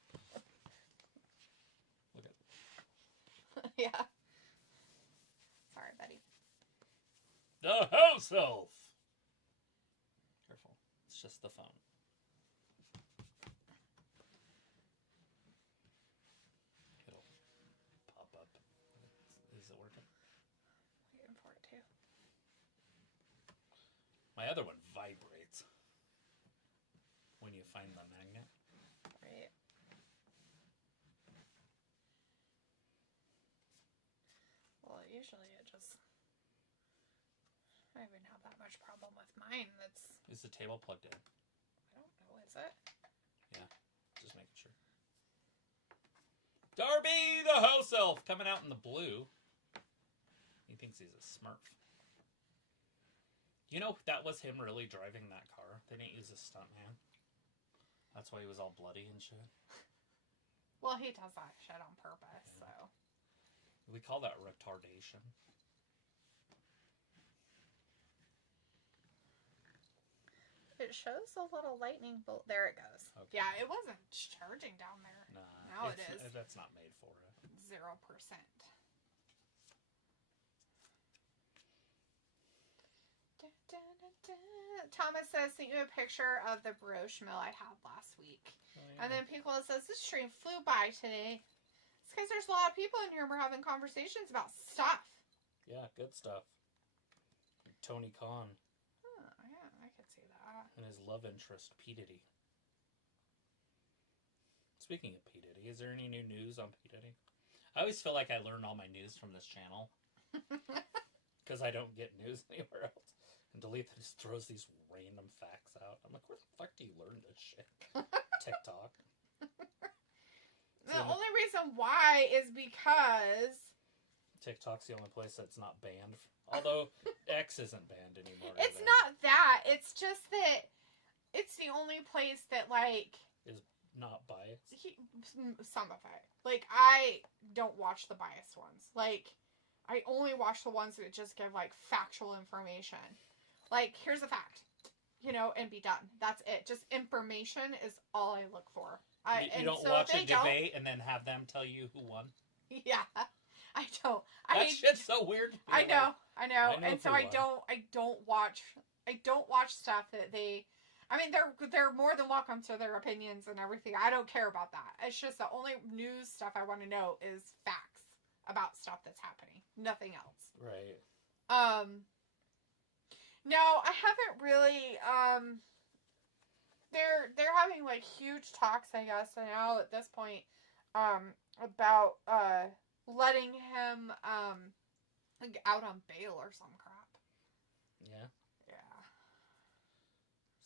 Yeah. Sorry, buddy. The house elf. Careful. It's just the phone. It'll pop up. Is it working? Waiting for it too. My other one vibrates when you find the magnet. Right. Well, usually it just... I don't even have that much problem with mine. Is the table plugged in? I don't know, is it? Yeah, just making sure. Darby the house elf coming out in the blue. He thinks he's a Smurf. You know, that was him really driving that car. They didn't use a stuntman. That's why he was all bloody and shit. Well, he does that shit on purpose, so... We call that retardation. It shows a little lightning bolt. There it goes. Okay. Yeah, it wasn't charging down there. Nah. Now it is. That's not made for it. 0%. Thomas says, sent you a picture of the brioche mill I had last week. Oh, yeah. And then Piccolo says, this stream flew by today. It's because there's a lot of people in here and we're having conversations about stuff. Yeah, good stuff. Tony Khan. Oh, yeah, I could see that. And his love interest, P. Diddy. Speaking of P. Diddy, is there any new news on P. Diddy? I always feel like I learn all my news from this channel. Because I don't get news anywhere else. And Delete just throws these random facts out. I'm like, where the fuck do you learn this shit? TikTok. The only reason why is because... TikTok's the only place that's not banned. Although, X isn't banned anymore. It's not that. It's just that it's the only place that, like... Is not biased? Some of it. Like, I don't watch the biased ones. Like, I only watch the ones that just give, like, factual information. Like, here's a fact. You know, and be done. That's it. Just information is all I look for. You don't watch a debate and then have them tell you who won? Yeah. I don't. That shit's so weird. I know. And so I don't watch stuff that they... I mean, they're more than welcome to their opinions and everything. I don't care about that. It's just the only news stuff I want to know is facts about stuff that's happening. Nothing else. Right. No, I haven't really, they're having, like, huge talks, I guess, now at this point, about, letting him, like, out on bail or some crap. Yeah? Yeah.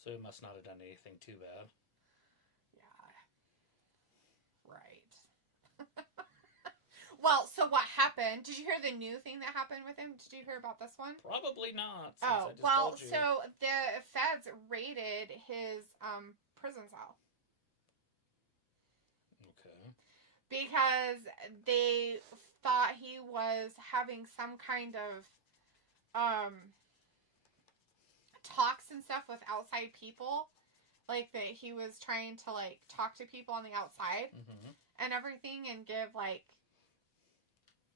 So he must not have done anything too bad. Yeah. Right. Well, so what happened? Did you hear the new thing that happened with him? Did you hear about this one? Probably not. Oh, well, so the feds raided his prison cell. Okay. Because they thought he was having some kind of talks and stuff with outside people. Like, that he was trying to, like, talk to people on the outside and everything and give, like,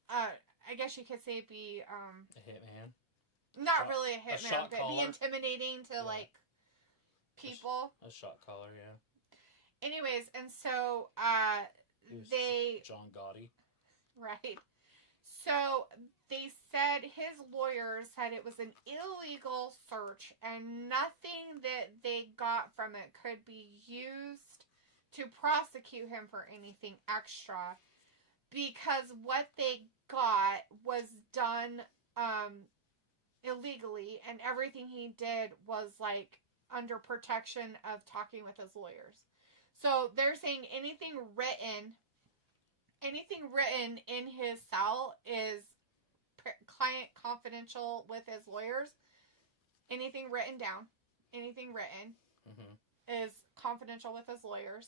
I guess you could say be, a hitman? Not really a hitman, but caller. be intimidating to, like, people. A shot caller, yeah. Anyways, and so, they... John Gotti. Right. So, they said, his lawyers said it was an illegal search and nothing that they got from it could be used to prosecute him for anything extra, because what they got was done illegally, and everything he did was, like, under protection of talking with his lawyers. So, they're saying anything written in his cell is client confidential with his lawyers. Anything written down, is confidential with his lawyers.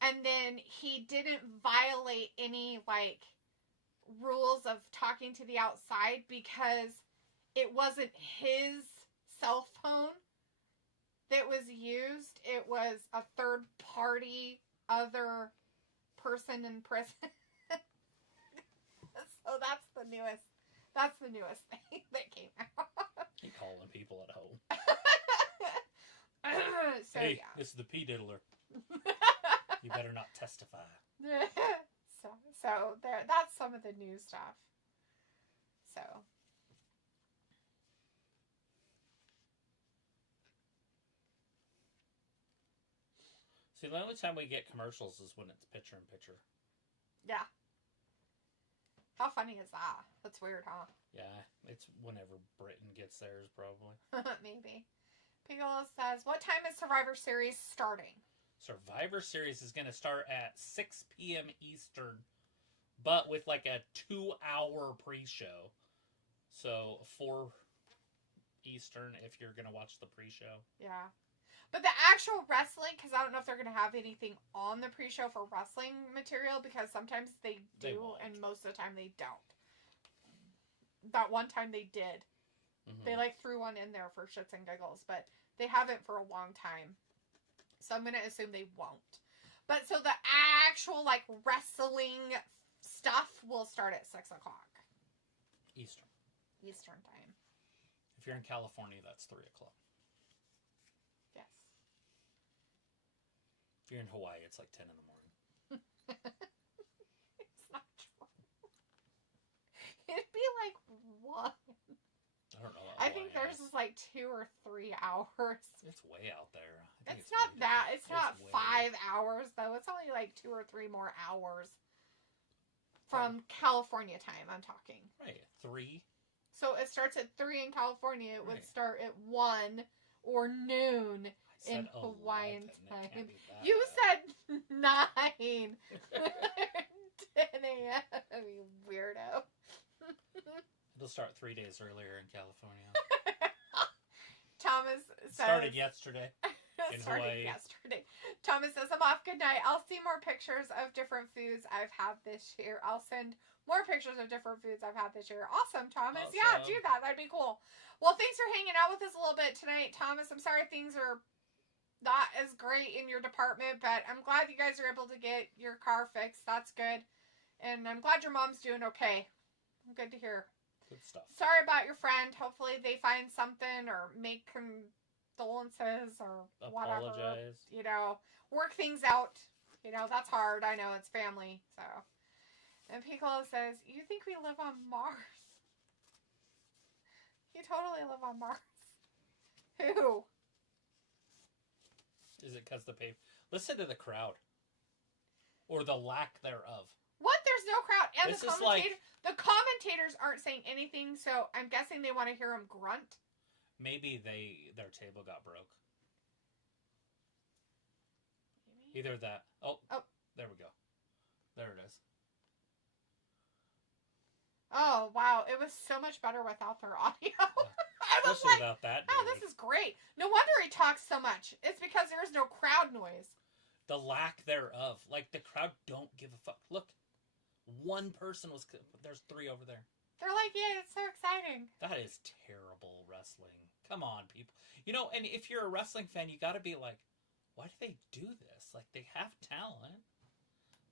And then he didn't violate any, like, rules of talking to the outside because it wasn't his cell phone that was used. It was a third party, other person in prison. So that's the newest thing that came out. He calling people at home. So, hey, yeah. this is the P-diddler. You better not testify. So there. That's some of the new stuff. So. See, the only time we get commercials is when it's picture-in-picture. Yeah. How funny is that? That's weird, huh? Yeah, it's whenever Britain gets theirs, probably. Maybe. Piccolo says, what time is Survivor Series starting? Survivor Series is going to start at 6 p.m. Eastern, but with like a 2-hour pre-show. So 4 Eastern if you're going to watch the pre-show. Yeah. But the actual wrestling, because I don't know if they're going to have anything on the pre-show for wrestling material, because sometimes they do, and most of the time they don't. That one time they did. Mm-hmm. They, like, threw one in there for shits and giggles, but they haven't for a long time. So I'm going to assume they won't. But, so the actual, like, wrestling stuff will start at 6 o'clock. Eastern time. If you're in California, that's 3 o'clock. Yes. If you're in Hawaii, it's like 10 in the morning. It's not true. It'd be like 1. I don't know. I think theirs is like 2 or 3 hours. It's way out there. It's not that. It's not 5 hours, though. It's only like 2 or 3 more hours from California time, I'm talking. Right. 3. So it starts at 3 in California. It would start at 1 or noon in Hawaiian time. You said 9. 10 a.m. You weirdo. It'll start 3 days earlier in California. Thomas says... Started yesterday in Hawaii. Yesterday. Thomas says, I'm off. Good night. I'll see more pictures of different foods I've had this year. I'll send more pictures of different foods I've had this year. Awesome, Thomas. Awesome. Yeah, do that. That'd be cool. Well, thanks for hanging out with us a little bit tonight, Thomas. I'm sorry things are not as great in your department, but I'm glad you guys are able to get your car fixed. That's good. And I'm glad your mom's doing okay. Good to hear. Good stuff. Sorry about your friend. Hopefully they find something or make condolences or whatever. Apologize. You know, work things out. You know, that's hard. I know, it's family. So, and Piccolo says, you think we live on Mars? You totally live on Mars. Who? Is it because the paper? Listen to the crowd. Or the lack thereof. What? There's no crowd. And this the commentators aren't saying anything, so I'm guessing they want to hear them grunt. Maybe their table got broke. Maybe. Either that. Oh. There we go. There it is. Oh, wow. It was so much better without their audio. I was Especially like, without that. oh, this is great. No wonder he talks so much. It's because there is no crowd noise. The lack thereof. Like, the crowd don't give a fuck. Look, one person was... There's 3 over there. They're like, yeah, it's so exciting. That is terrible wrestling. Come on, people. You know, and if you're a wrestling fan, you gotta be like, why do they do this? Like, they have talent.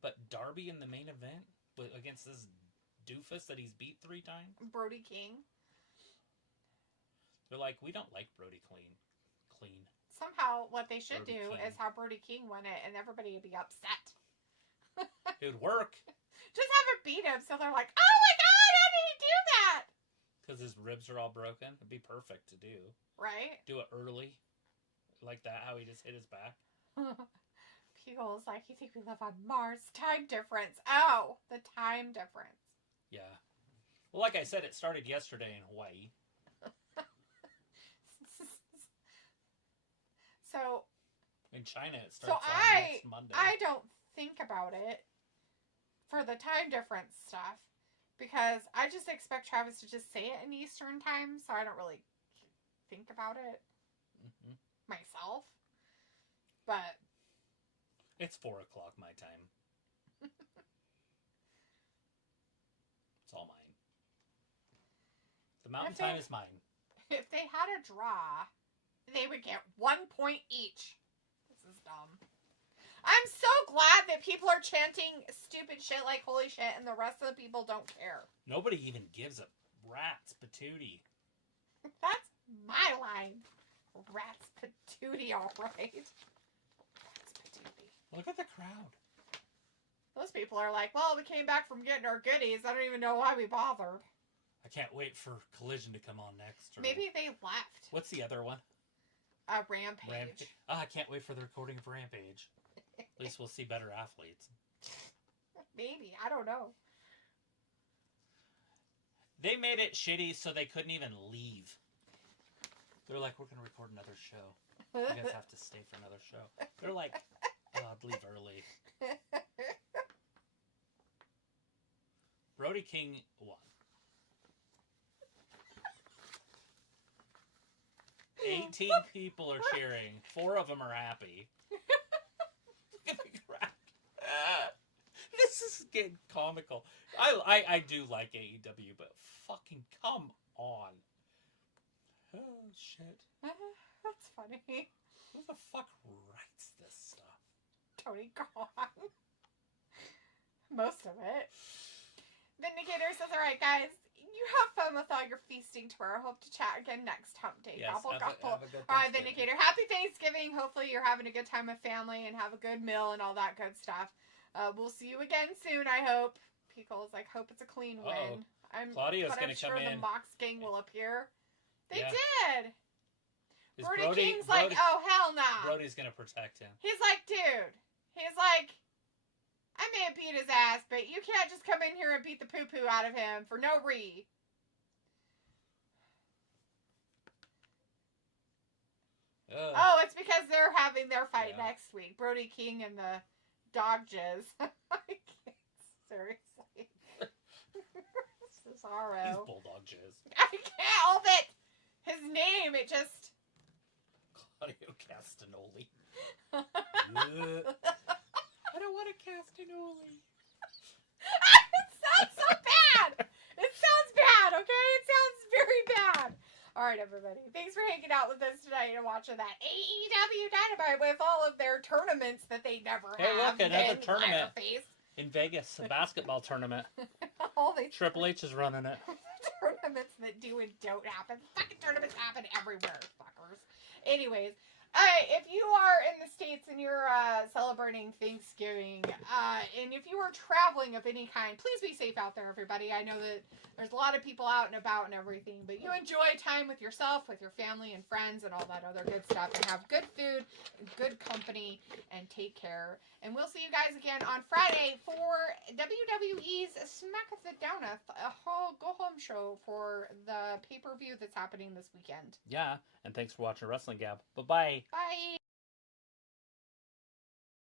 But Darby in the main event against this doofus that he's beat 3 times? Brody King. They're like, we don't like Brody clean. Somehow, what they should Brody do King. is have Brody King win it, and everybody would be upset. It would work. Just have him beat him, so they're like, oh my god, how did he do that? Because his ribs are all broken. It'd be perfect to do. Right? Do it early. Like that, how he just hit his back. People's like, you think we live on Mars? Time difference. Oh, the time difference. Yeah. Well, like I said, it started yesterday in Hawaii. So... In China, it starts next Monday. I don't think about it for the time difference stuff because I just expect Travis to just say it in Eastern time, so I don't really think about it myself. But it's 4 o'clock my time. It's all mine. The mountain time is mine. If they had a draw, they would get 1 point each. This is dumb. I'm so glad that people are chanting stupid shit like holy shit and the rest of the people don't care. Nobody even gives a rat's patootie. That's my line. Rat's patootie, alright. Rat's patootie. Look at the crowd. Those people are like, well, we came back from getting our goodies. I don't even know why we bothered. I can't wait for Collision to come on next. Or... Maybe they left. What's the other one? Rampage. I can't wait for the recording of Rampage. At least we'll see better athletes. Maybe. I don't know. They made it shitty so they couldn't even leave. They're like, we're going to record another show. You guys have to stay for another show. They're like, oh, I'd leave early. Brody King won. 18 people are cheering. 4 of them are happy. This is getting comical. I do like AEW, but fucking come on. Oh, shit. That's funny. Who the fuck writes this stuff? Tony Khan. Most of it. Vindicator says, alright guys, you have fun with all your feasting tomorrow. Hope to chat again next hump day. Yes, gobble, have gobble. a good Alright, Vindicator, happy Thanksgiving. Hopefully you're having a good time with family and have a good meal and all that good stuff. We'll see you again soon, I hope. Pickles, I hope it's a clean win. Claudio's going to come in. I'm sure the Mox gang will appear. They Yeah. did. Brody King's like, oh, hell nah. Brody's going to protect him. He's like, dude. He's like, I may have beat his ass, but you can't just come in here and beat the poo-poo out of him for no reason. Oh, it's because they're having their fight next week. Brody King and the dog jizz. I can't, seriously. Cesaro. He's bulldog jizz. I can't help it. His name, it just... Claudio Castagnoli. I don't want a Castagnoli. It sounds so bad. It sounds bad, okay? It sounds very bad. All right, everybody. Thanks for hanging out with us tonight and watching that AEW Dynamite with all of their tournaments that they never have. Hey, look, another tournament Leatherface. in Vegas, a basketball tournament. All these Triple H is running it. tournaments that do and don't happen. Fucking tournaments happen everywhere, fuckers. Anyways, if you are in the States and you're celebrating Thanksgiving, and if you are traveling of any kind, please be safe out there, everybody. I know that there's a lot of people out and about and everything, but you enjoy time with yourself, with your family and friends and all that other good stuff, and have good food, and good company, and take care. And we'll see you guys again on Friday for WWE's Smack of the Downeth, a whole go-home show for the pay-per-view that's happening this weekend. Yeah, and thanks for watching Wrestling Gab. Bye-bye. Bye.